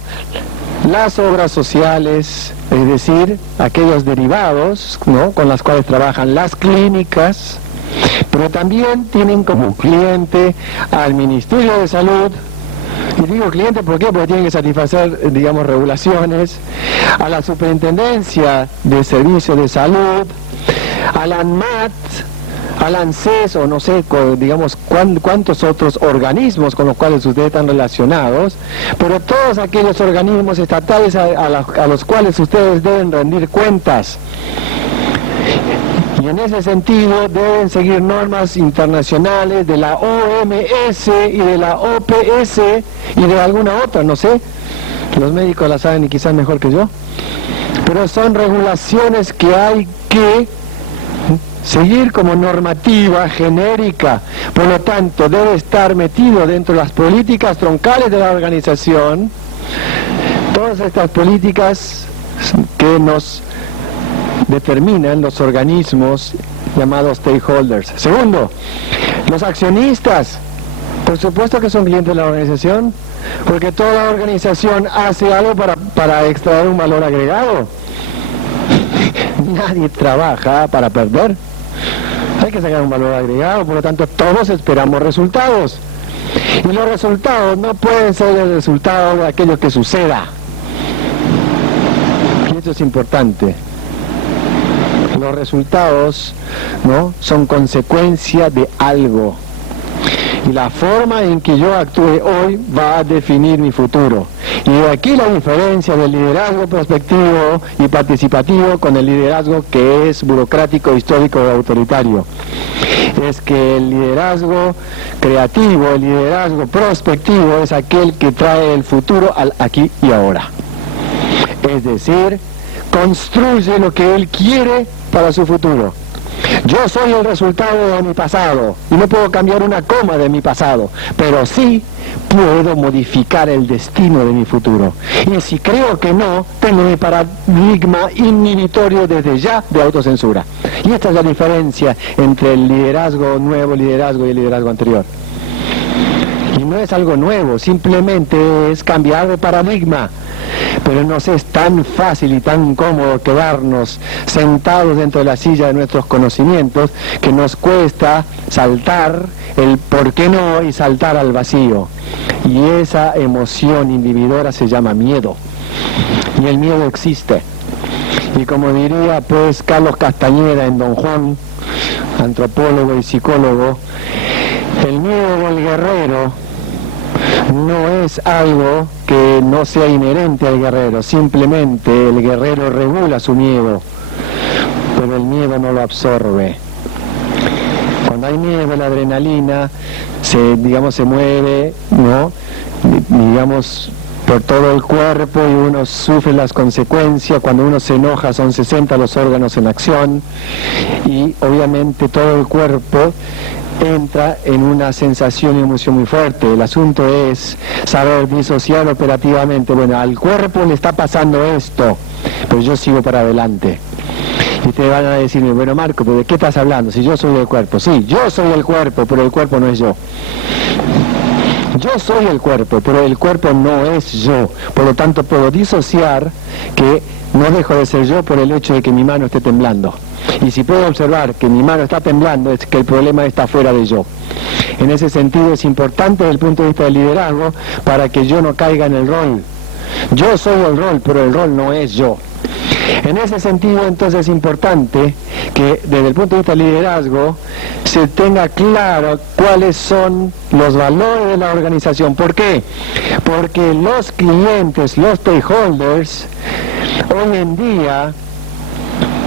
las obras sociales, es decir, aquellos derivados, ¿no?, con las cuales trabajan las clínicas, pero también tienen como cliente al Ministerio de Salud. Y digo cliente, ¿por qué? Porque tienen que satisfacer, digamos, regulaciones, a la Superintendencia de Servicios de Salud, a la ANMAT, al ANSES, o no sé, digamos, cuántos otros organismos con los cuales ustedes están relacionados, pero todos aquellos organismos estatales a los cuales ustedes deben rendir cuentas. Y en ese sentido deben seguir normas internacionales de la OMS y de la OPS y de alguna otra, no sé, los médicos la saben y quizás mejor que yo, pero son regulaciones que hay que seguir como normativa genérica. Por lo tanto, debe estar metido dentro de las políticas troncales de la organización, todas estas políticas que nos determinan los organismos llamados stakeholders. Segundo, los accionistas, por supuesto que son clientes de la organización, porque toda la organización hace algo para extraer un valor agregado. Nadie trabaja para perder. Hay que sacar un valor agregado, por lo tanto todos esperamos resultados. Y los resultados no pueden ser el resultado de aquello que suceda. Y esto es importante. Los resultados, ¿no?, son consecuencia de algo. Y la forma en que yo actúe hoy va a definir mi futuro. Y de aquí la diferencia del liderazgo prospectivo y participativo con el liderazgo que es burocrático, histórico y autoritario. Es que el liderazgo creativo, el liderazgo prospectivo, es aquel que trae el futuro al aquí y ahora. Es decir, construye lo que él quiere para su futuro. Yo soy el resultado de mi pasado y no puedo cambiar una coma de mi pasado, pero sí puedo modificar el destino de mi futuro. Y si creo que no, tengo mi paradigma inhibitorio desde ya de autocensura. Y esta es la diferencia entre el liderazgo nuevo, liderazgo y el liderazgo anterior. Y no es algo nuevo, simplemente es cambiar de paradigma. Pero nos es tan fácil y tan cómodo quedarnos sentados dentro de la silla de nuestros conocimientos que nos cuesta saltar el por qué no y saltar al vacío. Y esa emoción inhibidora se llama miedo. Y el miedo existe. Y como diría pues Carlos Castañeda en Don Juan, antropólogo y psicólogo, el miedo del guerrero no es algo que no sea inherente al guerrero, simplemente el guerrero regula su miedo, pero el miedo no lo absorbe. Cuando hay miedo, la adrenalina se mueve, ¿no? Digamos, por todo el cuerpo y uno sufre las consecuencias. Cuando uno se enoja son 60 los órganos en acción y obviamente todo el cuerpo entra en una sensación y emoción muy fuerte. El asunto es saber disociar operativamente. Bueno, al cuerpo le está pasando esto, pero yo sigo para adelante. Y te van a decir, bueno Marco, ¿pero de qué estás hablando? Si yo soy el cuerpo. Sí, yo soy el cuerpo, pero el cuerpo no es yo. Yo soy el cuerpo, pero el cuerpo no es yo. Por lo tanto, puedo disociar que no dejo de ser yo por el hecho de que mi mano esté temblando. Y si puedo observar que mi mano está temblando, es que el problema está fuera de yo. En ese sentido es importante desde el punto de vista del liderazgo para que yo no caiga en el rol. Yo soy el rol, pero el rol no es yo. En ese sentido, entonces, es importante que desde el punto de vista del liderazgo se tenga claro cuáles son los valores de la organización. ¿Por qué? Porque los clientes, los stakeholders, hoy en día,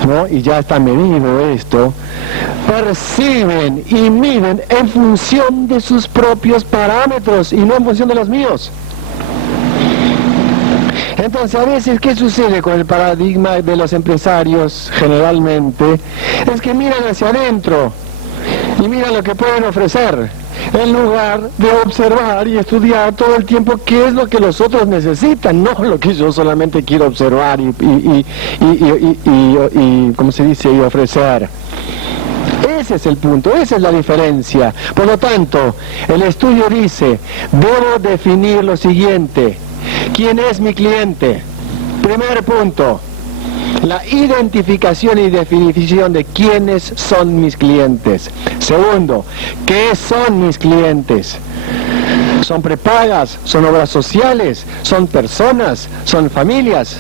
¿no? Y ya está medido esto, perciben y miden en función de sus propios parámetros y no en función de los míos. Entonces, a veces, ¿qué sucede con el paradigma de los empresarios generalmente? Es que miran hacia adentro y miran lo que pueden ofrecer, en lugar de observar y estudiar todo el tiempo qué es lo que los otros necesitan, no lo que yo solamente quiero observar y ¿cómo se dice? Y ofrecer. Ese es el punto, esa es la diferencia. Por lo tanto, el estudio dice, debo definir lo siguiente: ¿quién es mi cliente? Primer punto, la identificación y definición de quiénes son mis clientes. Segundo, ¿qué son mis clientes? ¿Son prepagas? ¿Son obras sociales? ¿Son personas? ¿Son familias?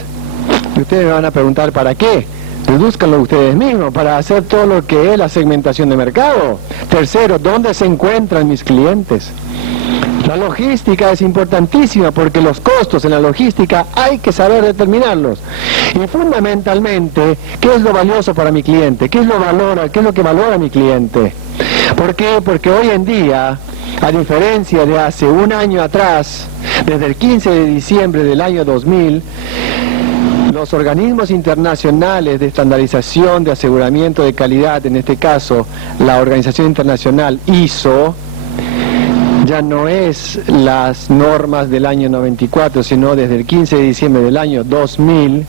Y ustedes me van a preguntar, ¿para qué? Dedúzcanlo ustedes mismos, para hacer todo lo que es la segmentación de mercado. Tercero, ¿dónde se encuentran mis clientes? La logística es importantísima porque los costos en la logística hay que saber determinarlos. Y fundamentalmente, ¿qué es lo valioso para mi cliente? ¿Qué es lo que valora mi cliente? ¿Por qué? Porque hoy en día, a diferencia de hace un año atrás, desde el 15 de diciembre del año 2000, los organismos internacionales de estandarización de aseguramiento de calidad, en este caso la Organización Internacional ISO, ya no es las normas del año 94, sino desde el 15 de diciembre del año 2000,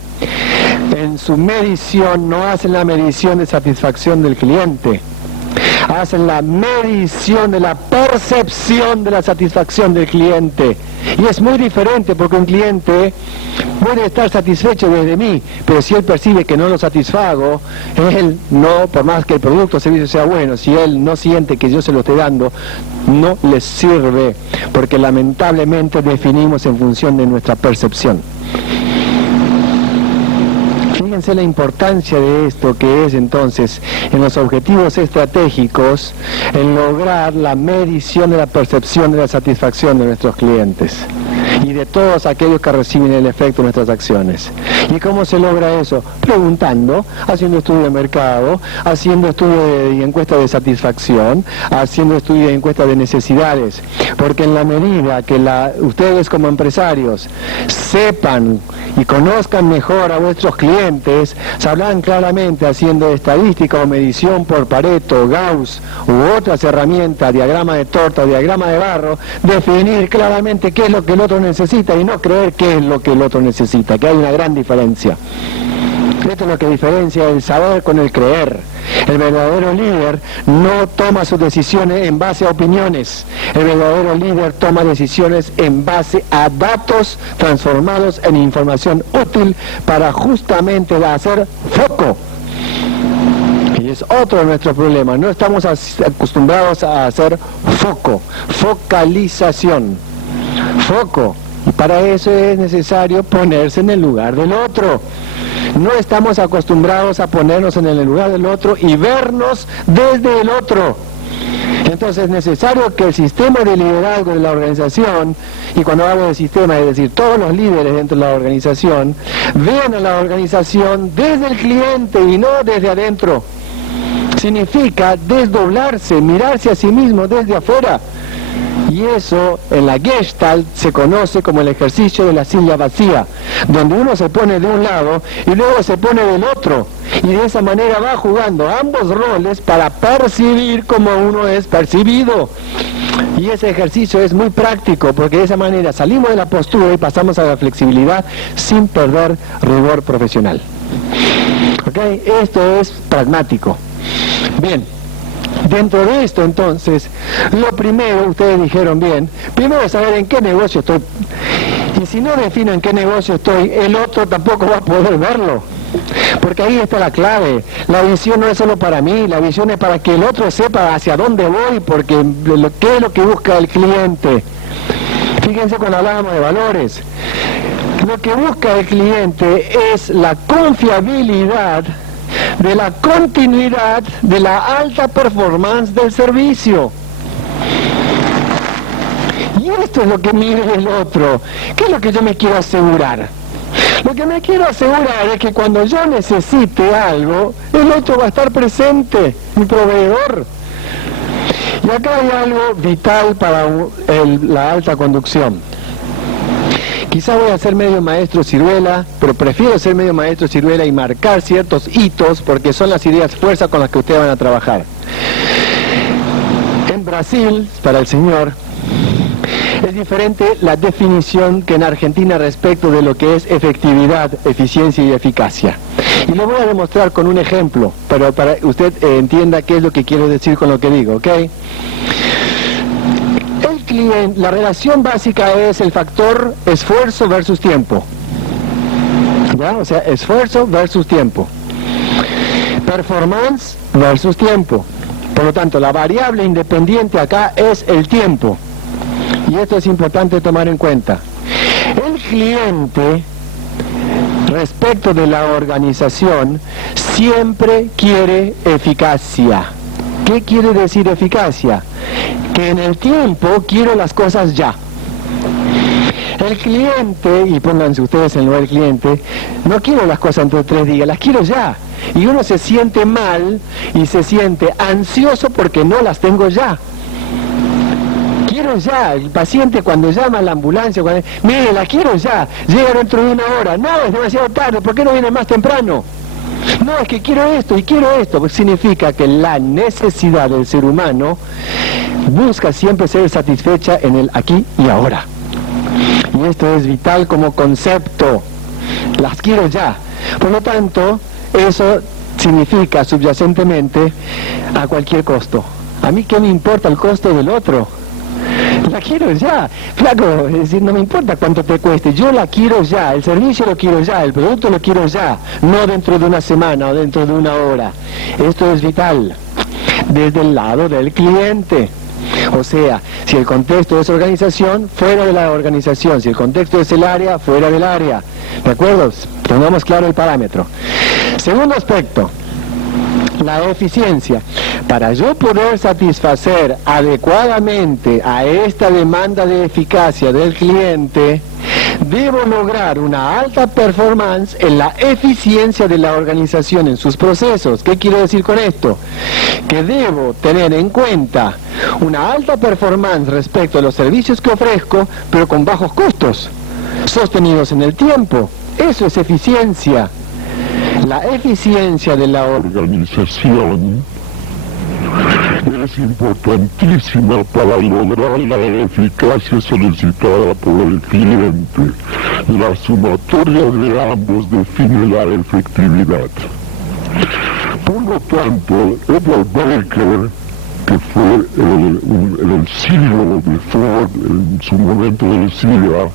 en su medición no hacen la medición de satisfacción del cliente, hacen la medición de la percepción de la satisfacción del cliente. Y es muy diferente porque un cliente puede estar satisfecho desde mí, pero si él percibe que no lo satisfago, él no, por más que el producto o servicio sea bueno, si él no siente que yo se lo estoy dando, no le sirve, porque lamentablemente definimos en función de nuestra percepción. Fíjense la importancia de esto que es entonces en los objetivos estratégicos, en lograr la medición de la percepción de la satisfacción de nuestros clientes. y de todos aquellos que reciben el efecto de nuestras acciones. ¿Y cómo se logra eso? Preguntando, haciendo estudio de mercado, haciendo estudio y encuesta de satisfacción, haciendo estudio y encuesta de necesidades, porque en la medida que ustedes como empresarios sepan y conozcan mejor a vuestros clientes, sabrán claramente, haciendo estadística o medición por Pareto, Gauss u otras herramientas, diagrama de torta, diagrama de barro, definir claramente qué es lo que el otro necesita y no creer qué es lo que el otro necesita, que hay una gran diferencia. Esto es lo que diferencia el saber con el creer. El verdadero líder no toma sus decisiones en base a opiniones. El verdadero líder toma decisiones en base a datos transformados en información útil para justamente hacer foco. Y es otro de nuestros problemas. No estamos acostumbrados a hacer foco, focalización, foco. Y para eso es necesario ponerse en el lugar del otro. No estamos acostumbrados a ponernos en el lugar del otro y vernos desde el otro. Entonces es necesario que el sistema de liderazgo de la organización, y cuando hablo de sistema, es decir, todos los líderes dentro de la organización, vean a la organización desde el cliente y no desde adentro. Significa desdoblarse, mirarse a sí mismo desde afuera. Y eso en la Gestalt se conoce como el ejercicio de la silla vacía, donde uno se pone de un lado y luego se pone del otro, y de esa manera va jugando ambos roles para percibir como uno es percibido. Y ese ejercicio es muy práctico, porque de esa manera salimos de la postura y pasamos a la flexibilidad sin perder rigor profesional. ¿Ok? Esto es pragmático. Bien. Dentro de esto, entonces, lo primero, ustedes dijeron bien, primero es saber en qué negocio estoy. Y si no defino en qué negocio estoy, el otro tampoco va a poder verlo. Porque ahí está la clave. La visión no es solo para mí, la visión es para que el otro sepa hacia dónde voy, porque qué es lo que busca el cliente. Fíjense cuando hablábamos de valores. Lo que busca el cliente es la confiabilidad de la continuidad de la alta performance del servicio. Y esto es lo que mide el otro. ¿Qué es lo que yo me quiero asegurar? Lo que me quiero asegurar es que cuando yo necesite algo, el otro va a estar presente, mi proveedor. Y acá hay algo vital para la alta conducción. Quizá voy a ser medio maestro ciruela, pero prefiero ser medio maestro ciruela y marcar ciertos hitos porque son las ideas fuerza con las que ustedes van a trabajar. En Brasil, para el señor, es diferente la definición que en Argentina respecto de lo que es efectividad, eficiencia y eficacia. Y lo voy a demostrar con un ejemplo, pero para que usted entienda qué es lo que quiero decir con lo que digo, ¿ok? La relación básica es el factor esfuerzo versus tiempo. ¿Ya? O sea, esfuerzo versus tiempo. Performance versus tiempo. Por lo tanto, la variable independiente acá es el tiempo. Y esto es importante tomar en cuenta. El cliente, respecto de la organización, siempre quiere eficacia. ¿Qué quiere decir eficacia? Que en el tiempo quiero las cosas ya. El cliente, y pónganse ustedes en el lugar del cliente, no quiero las cosas dentro de 3 días, las quiero ya. Y uno se siente mal y se siente ansioso porque no las tengo ya. Quiero ya. El paciente cuando llama a la ambulancia, mire, la quiero ya, llega dentro de 1 hora. No, es demasiado tarde, ¿por qué no viene más temprano? No, es que quiero esto y quiero esto, pues significa que la necesidad del ser humano busca siempre ser satisfecha en el aquí y ahora. Y esto es vital como concepto. Las quiero ya. Por lo tanto, eso significa subyacentemente a cualquier costo. ¿A mí qué me importa el costo del otro? La quiero ya, flaco, es decir, no me importa cuánto te cueste, yo la quiero ya, el servicio lo quiero ya, el producto lo quiero ya, no dentro de 1 semana o dentro de 1 hora. Esto es vital, desde el lado del cliente. O sea, si el contexto es organización, fuera de la organización, si el contexto es el área, fuera del área. ¿De acuerdo? Tengamos claro el parámetro. Segundo aspecto, la eficiencia. Para yo poder satisfacer adecuadamente a esta demanda de eficacia del cliente, Debo lograr una alta performance en la eficiencia de la organización en sus procesos. ¿Qué quiero decir con esto? Que debo tener en cuenta una alta performance respecto a los servicios que ofrezco, pero con bajos costos, sostenidos en el tiempo. Eso es eficiencia. La eficiencia de la organización es importantísima para lograr la eficacia solicitada por el cliente. La sumatoria de ambos define la efectividad. Por lo tanto, Edward Baker, que fue el CEO de Ford en su momento decía,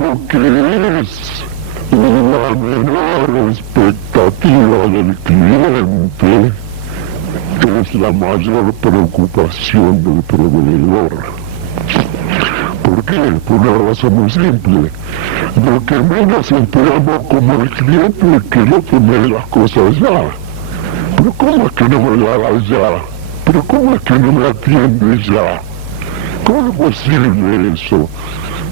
lo que es la menor expectativa del cliente es la mayor preocupación del proveedor. ¿Por qué? Por una razón muy simple. Lo que menos esperamos como el cliente es que no te me dé las cosas ya. ¿Pero cómo es que no me lo hagas ya? ¿Pero cómo es que no me atiendes ya? ¿Cómo es posible eso?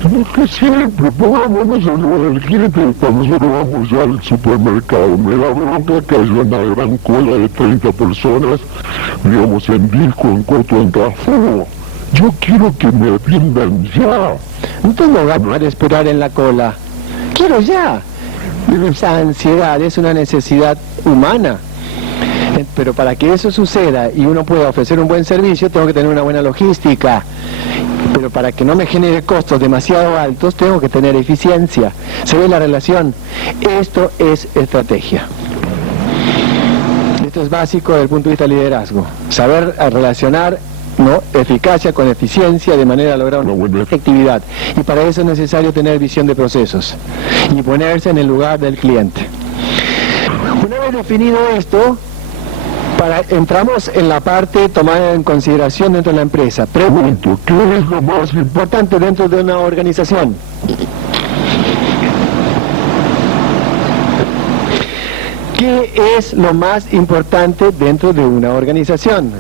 Porque siempre pongámonos en lugar del cliente cuando nosotros vamos ya al supermercado. Me da bronca que haya una gran cola de 30 personas, digamos, en disco, en corto, en Carrefour. Yo quiero que me atiendan ya. No tengo ganas de esperar en la cola. Quiero ya. Esa ansiedad es una necesidad humana. Pero para que eso suceda y uno pueda ofrecer un buen servicio, tengo que tener una buena logística. Pero para que no me genere costos demasiado altos, tengo que tener eficiencia. ¿Se ve la relación? Esto es estrategia. Esto es básico desde el punto de vista del liderazgo. Saber relacionar eficacia con eficiencia de manera a lograr una buena efectividad. Y para eso es necesario tener visión de procesos y ponerse en el lugar del cliente. Una vez definido esto, entramos en la parte tomada en consideración dentro de la empresa. Pregunto, ¿qué es lo más importante dentro de una organización? ¿Qué es lo más importante dentro de una organización?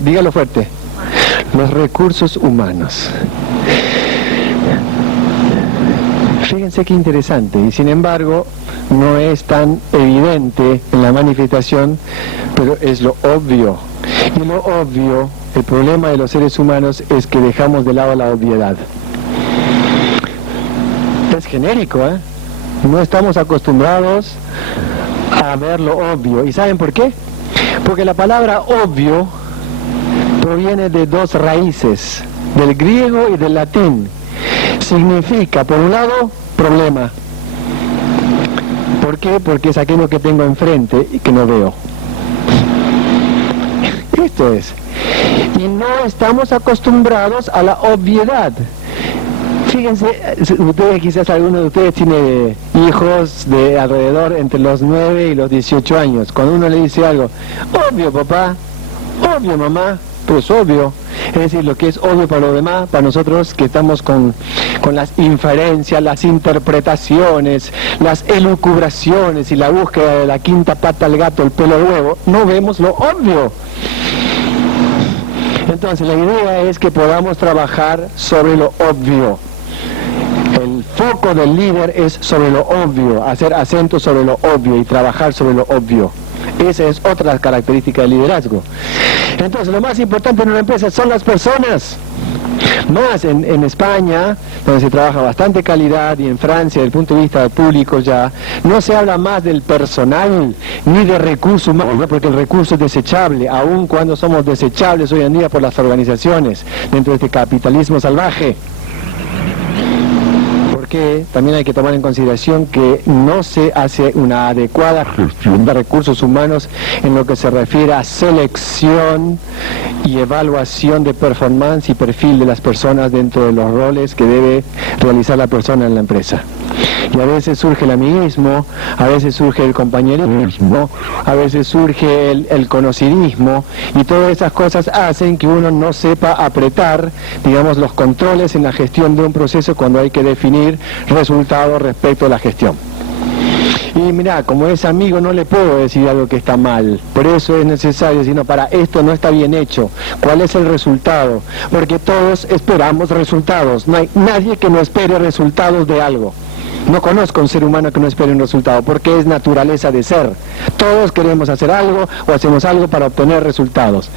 Dígalo fuerte. Los recursos humanos. Fíjense qué interesante, y sin embargo no es tan evidente en la manifestación, pero es lo obvio. Y lo obvio, el problema de los seres humanos es que dejamos de lado la obviedad. Es genérico, ¿eh? No estamos acostumbrados a ver lo obvio. ¿Y saben por qué? Porque la palabra obvio proviene de dos raíces, del griego y del latín. Significa, por un lado, problema. ¿Por qué? Porque es aquello que tengo enfrente y que no veo. Esto es. Y no estamos acostumbrados a la obviedad. Fíjense, ustedes, quizás alguno de ustedes tiene hijos de alrededor entre los 9 y los 18 años. Cuando uno le dice algo, obvio papá, obvio mamá, pero es obvio. Es decir, lo que es obvio para los demás, para nosotros que estamos con las inferencias, las interpretaciones, las elucubraciones y la búsqueda de la quinta pata al gato, el pelo al huevo, no vemos lo obvio. Entonces la idea es que podamos trabajar sobre lo obvio. El foco del líder es sobre lo obvio, hacer acento sobre lo obvio y trabajar sobre lo obvio. Esa es otra característica del liderazgo. Entonces lo más importante en una empresa son las personas. Más en España, donde se trabaja bastante calidad, y en Francia, desde el punto de vista público ya, no se habla más del personal ni de recursos humanos, porque el recurso es desechable, aun cuando somos desechables hoy en día por las organizaciones, dentro de este capitalismo salvaje. Porque también hay que tomar en consideración que no se hace una adecuada gestión de recursos humanos en lo que se refiere a selección y evaluación de performance y perfil de las personas dentro de los roles que debe realizar la persona en la empresa. Y a veces surge el amiguismo, a veces surge el compañerismo, a veces surge el conocidismo, y todas esas cosas hacen que uno no sepa apretar, digamos, los controles en la gestión de un proceso cuando hay que definir resultados respecto a la gestión. Y mira, como es amigo no le puedo decir algo que está mal, por eso es necesario, sino para esto no está bien hecho. ¿Cuál es el resultado? Porque todos esperamos resultados, no hay nadie que no espere resultados de algo. No conozco un ser humano que no espere un resultado, porque es naturaleza de ser. Todos queremos hacer algo o hacemos algo para obtener resultados.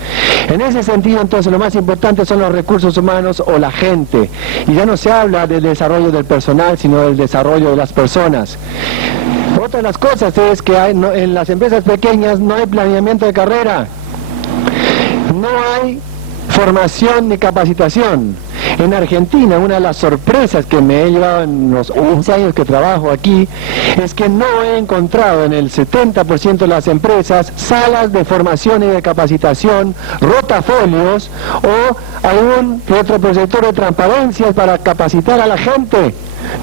En ese sentido, entonces, lo más importante son los recursos humanos o la gente. Y ya no se habla del desarrollo del personal, sino del desarrollo de las personas. Otra de las cosas es que en las empresas pequeñas no hay planeamiento de carrera. No hay formación ni capacitación. En Argentina, una de las sorpresas que me he llevado en los 11 años que trabajo aquí, es que no he encontrado en el 70% de las empresas salas de formación y de capacitación, rotafolios o algún retroproyector de transparencias para capacitar a la gente.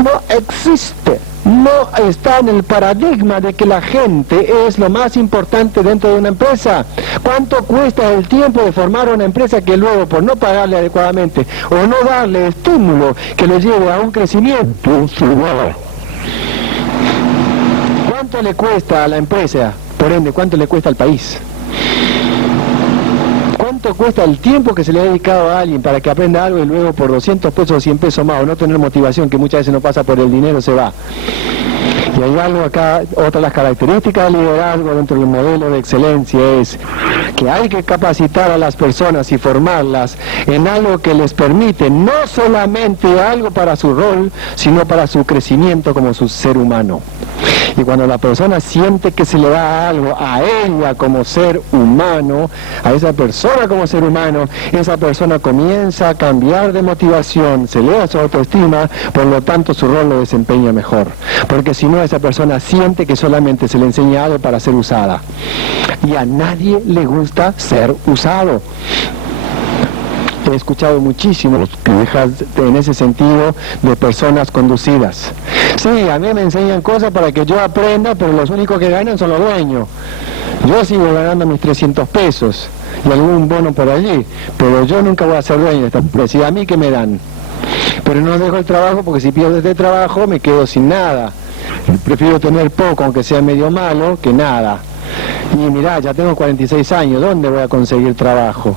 No existe. No está en el paradigma de que la gente es lo más importante dentro de una empresa. ¿Cuánto cuesta el tiempo de formar una empresa que luego, por no pagarle adecuadamente o no darle estímulo que le lleve a un crecimiento, se va? ¿Cuánto le cuesta a la empresa? Por ende, ¿cuánto le cuesta al país? ¿Cuánto cuesta el tiempo que se le ha dedicado a alguien para que aprenda algo y luego por 200 pesos o 100 pesos más o no tener motivación, que muchas veces no pasa por el dinero, se va? Y hay algo acá, otra de las características del liderazgo dentro del modelo de excelencia es que hay que capacitar a las personas y formarlas en algo que les permite no solamente algo para su rol, sino para su crecimiento como su ser humano. Y cuando la persona siente que se le da algo a ella como ser humano, a esa persona como ser humano, esa persona comienza a cambiar de motivación, se eleva su autoestima, por lo tanto su rol lo desempeña mejor. Porque si no, esa persona siente que solamente se le enseña algo para ser usada. Y a nadie le gusta ser usado. He escuchado muchísimas quejas en ese sentido de personas conducidas. Sí, a mí me enseñan cosas para que yo aprenda, pero los únicos que ganan son los dueños. Yo sigo ganando mis 300 pesos y algún bono por allí, pero yo nunca voy a ser dueño de esta empresa. ¿Y a mí qué me dan? Pero no dejo el trabajo porque si pierdo este trabajo me quedo sin nada. Prefiero tener poco, aunque sea medio malo, que nada. Y mirá, ya tengo 46 años, ¿dónde voy a conseguir trabajo?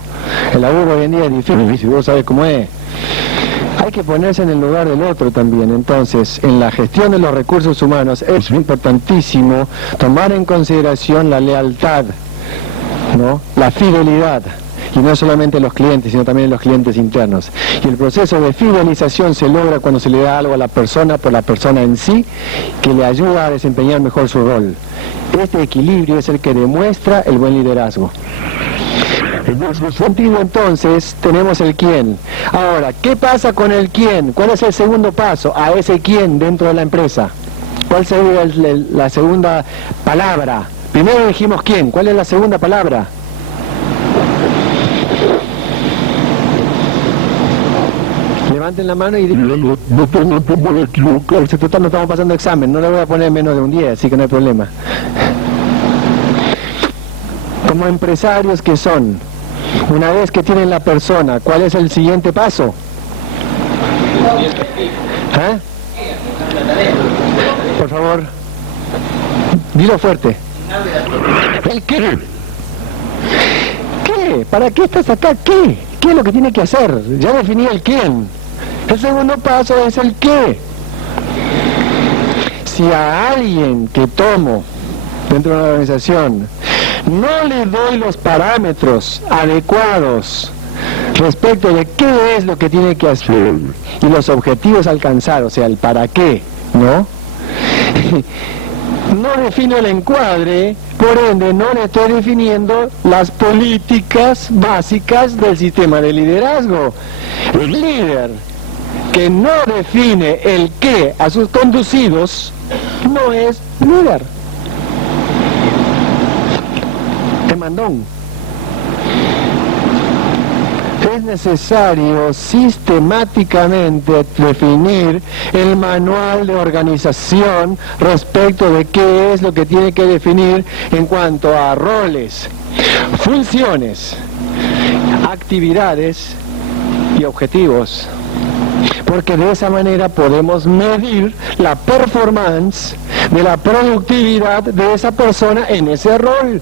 El laburo hoy en día es difícil, vos sabés cómo es. Hay que ponerse en el lugar del otro también. Entonces, en la gestión de los recursos humanos es importantísimo tomar en consideración la lealtad, ¿no? La fidelidad. Y no solamente los clientes, sino también los clientes internos. Y el proceso de fidelización se logra cuando se le da algo a la persona por la persona en sí, que le ayuda a desempeñar mejor su rol. Este equilibrio es el que demuestra el buen liderazgo. En ese sentido, entonces, tenemos el quién. Ahora, ¿qué pasa con el quién? ¿Cuál es el segundo paso a ese quién dentro de la empresa? ¿Cuál sería la segunda palabra? Primero dijimos quién, ¿cuál es la segunda palabra? Levanten la mano y digan, no tengo tiempo de equivocarse, total no estamos pasando examen, no le voy a poner menos de un 10, así que no hay problema. Como empresarios que son, una vez que tienen la persona, ¿cuál es el siguiente paso? ¿Eh? Por favor, dilo fuerte. ¿El qué? ¿Qué? ¿Para qué estás acá? ¿Qué? ¿Qué es lo que tiene que hacer? Ya definí el quién. El segundo paso es el qué. Si a alguien que tomo dentro de una organización no le doy los parámetros adecuados respecto de qué es lo que tiene que hacer y los objetivos a alcanzar, o sea, el para qué, ¿no? No defino el encuadre, por ende no le estoy definiendo las políticas básicas del sistema de liderazgo. El líder que no define el qué a sus conducidos no es líder. Es mandón. Es necesario sistemáticamente definir el manual de organización respecto de qué es lo que tiene que definir en cuanto a roles, funciones, actividades y objetivos. Porque de esa manera podemos medir la performance de la productividad de esa persona en ese rol.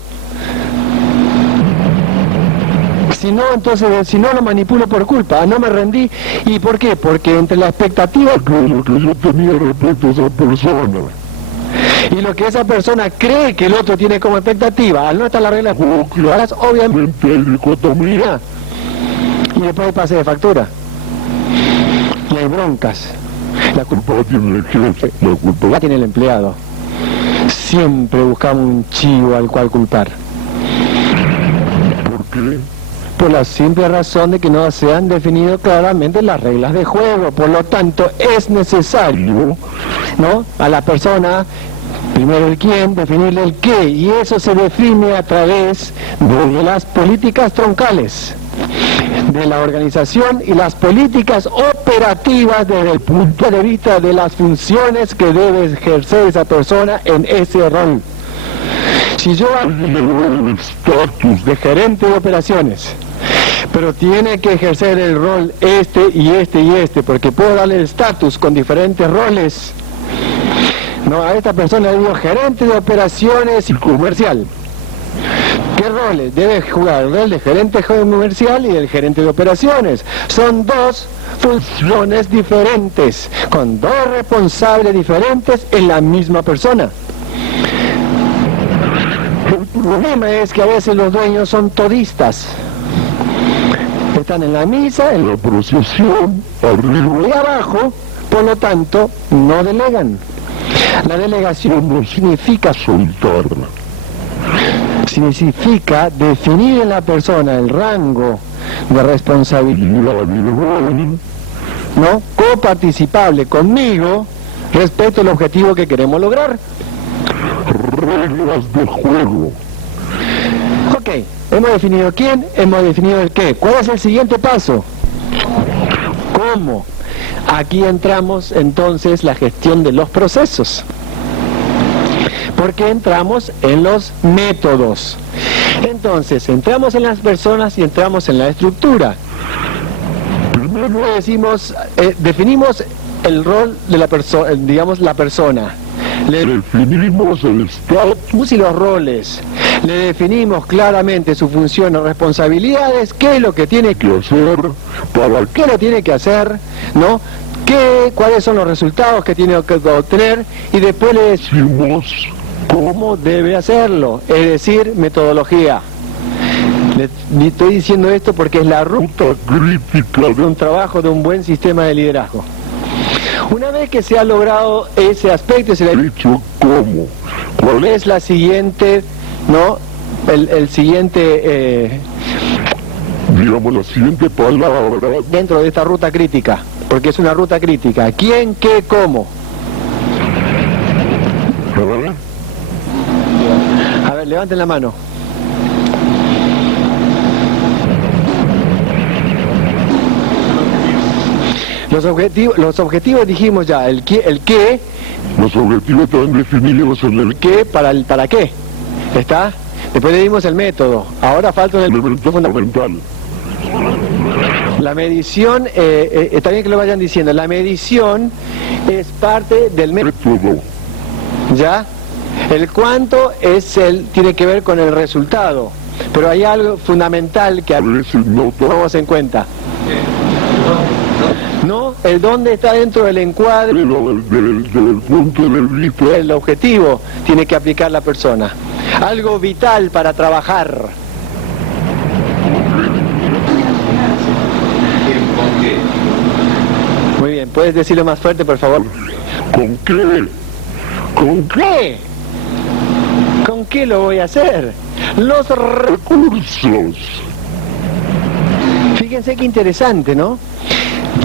Si no, entonces, si no lo manipulo por culpa, no me rendí. ¿Y por qué? Porque entre la expectativa que lo que yo tenía respecto a esa persona y lo que esa persona cree que el otro tiene como expectativa, al no estar la regla, claras, obviamente hay dicotomía. Y después hay pase de factura. Y hay broncas. La culpa tiene el jefe, la culpa tiene el empleado. Siempre buscamos un chivo al cual culpar. ¿Por qué? Por la simple razón de que no se han definido claramente las reglas de juego. Por lo tanto, es necesario, ¿no?, a la persona, primero el quién, definirle el qué, y eso se define a través de las políticas troncales de la organización y las políticas operativas desde el punto de vista de las funciones que debe ejercer esa persona en ese rol. Si yo el estatus de gerente de operaciones, pero tiene que ejercer el rol este y este y este, porque puedo darle el estatus con diferentes roles. No, a esta persona le digo gerente de operaciones y comercial. ¿Qué roles? Debe jugar el rol de gerente comercial y el gerente de operaciones. Son dos funciones diferentes, con dos responsables diferentes en la misma persona. El problema es que a veces los dueños son todistas. Están en la misa, en la procesión, arriba y abajo, por lo tanto, no delegan. La delegación no significa soltarla. Significa definir en la persona el rango de responsabilidad, ¿no?, coparticipable conmigo respecto al objetivo que queremos lograr. Reglas de juego. Ok, hemos definido quién, hemos definido el qué. ¿Cuál es el siguiente paso? ¿Cómo? Aquí entramos entonces la gestión de los procesos, porque entramos en los métodos. Entonces, entramos en las personas y entramos en la estructura. Primero definimos el rol de la persona, digamos la persona. Le definimos el estatus y los roles. Le definimos claramente su función o responsabilidades, qué es lo que tiene que hacer, para qué lo tiene que hacer, ¿no?, cuáles son los resultados que tiene que obtener, y después le decimos cómo debe hacerlo, es decir, metodología. Le estoy diciendo esto porque es la ruta crítica de un trabajo, de un buen sistema de liderazgo. Una vez que se ha logrado ese aspecto, se le ha dicho cómo, cuál es la siguiente, ¿no?, el siguiente, digamos, la siguiente palabra dentro de esta ruta crítica, porque es una ruta crítica. ¿Quién, qué, cómo? A ver, levanten la mano. Los objetivos dijimos ya, el qué. Los objetivos están definidos en el qué, para qué. ¿Está? Después le dimos el método. Ahora falta el elemento fundamental. La medición, está bien que lo vayan diciendo, la medición es parte del método. ¿Ya? El cuánto tiene que ver con el resultado, pero hay algo fundamental que no tomamos en cuenta. No, el dónde está dentro del encuadre, del punto de vista, el objetivo tiene que aplicar la persona. Algo vital para trabajar. Muy bien, ¿puedes decirlo más fuerte, por favor? ¿Con qué? ¿Con qué? ¿Con qué lo voy a hacer? Los recursos. Fíjense qué interesante, ¿no?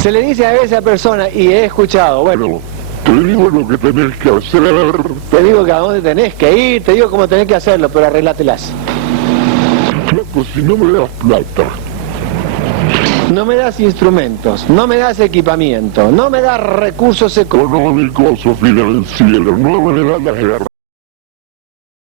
Se le dice a esa persona, y he escuchado, bueno, te digo lo que tenés que hacer, te digo que a dónde tenés que ir, te digo cómo tenés que hacerlo, pero arreglátelas. Flaco, si no me das plata, no me das instrumentos, no me das equipamiento, no me das recursos económicos o financieros, no me das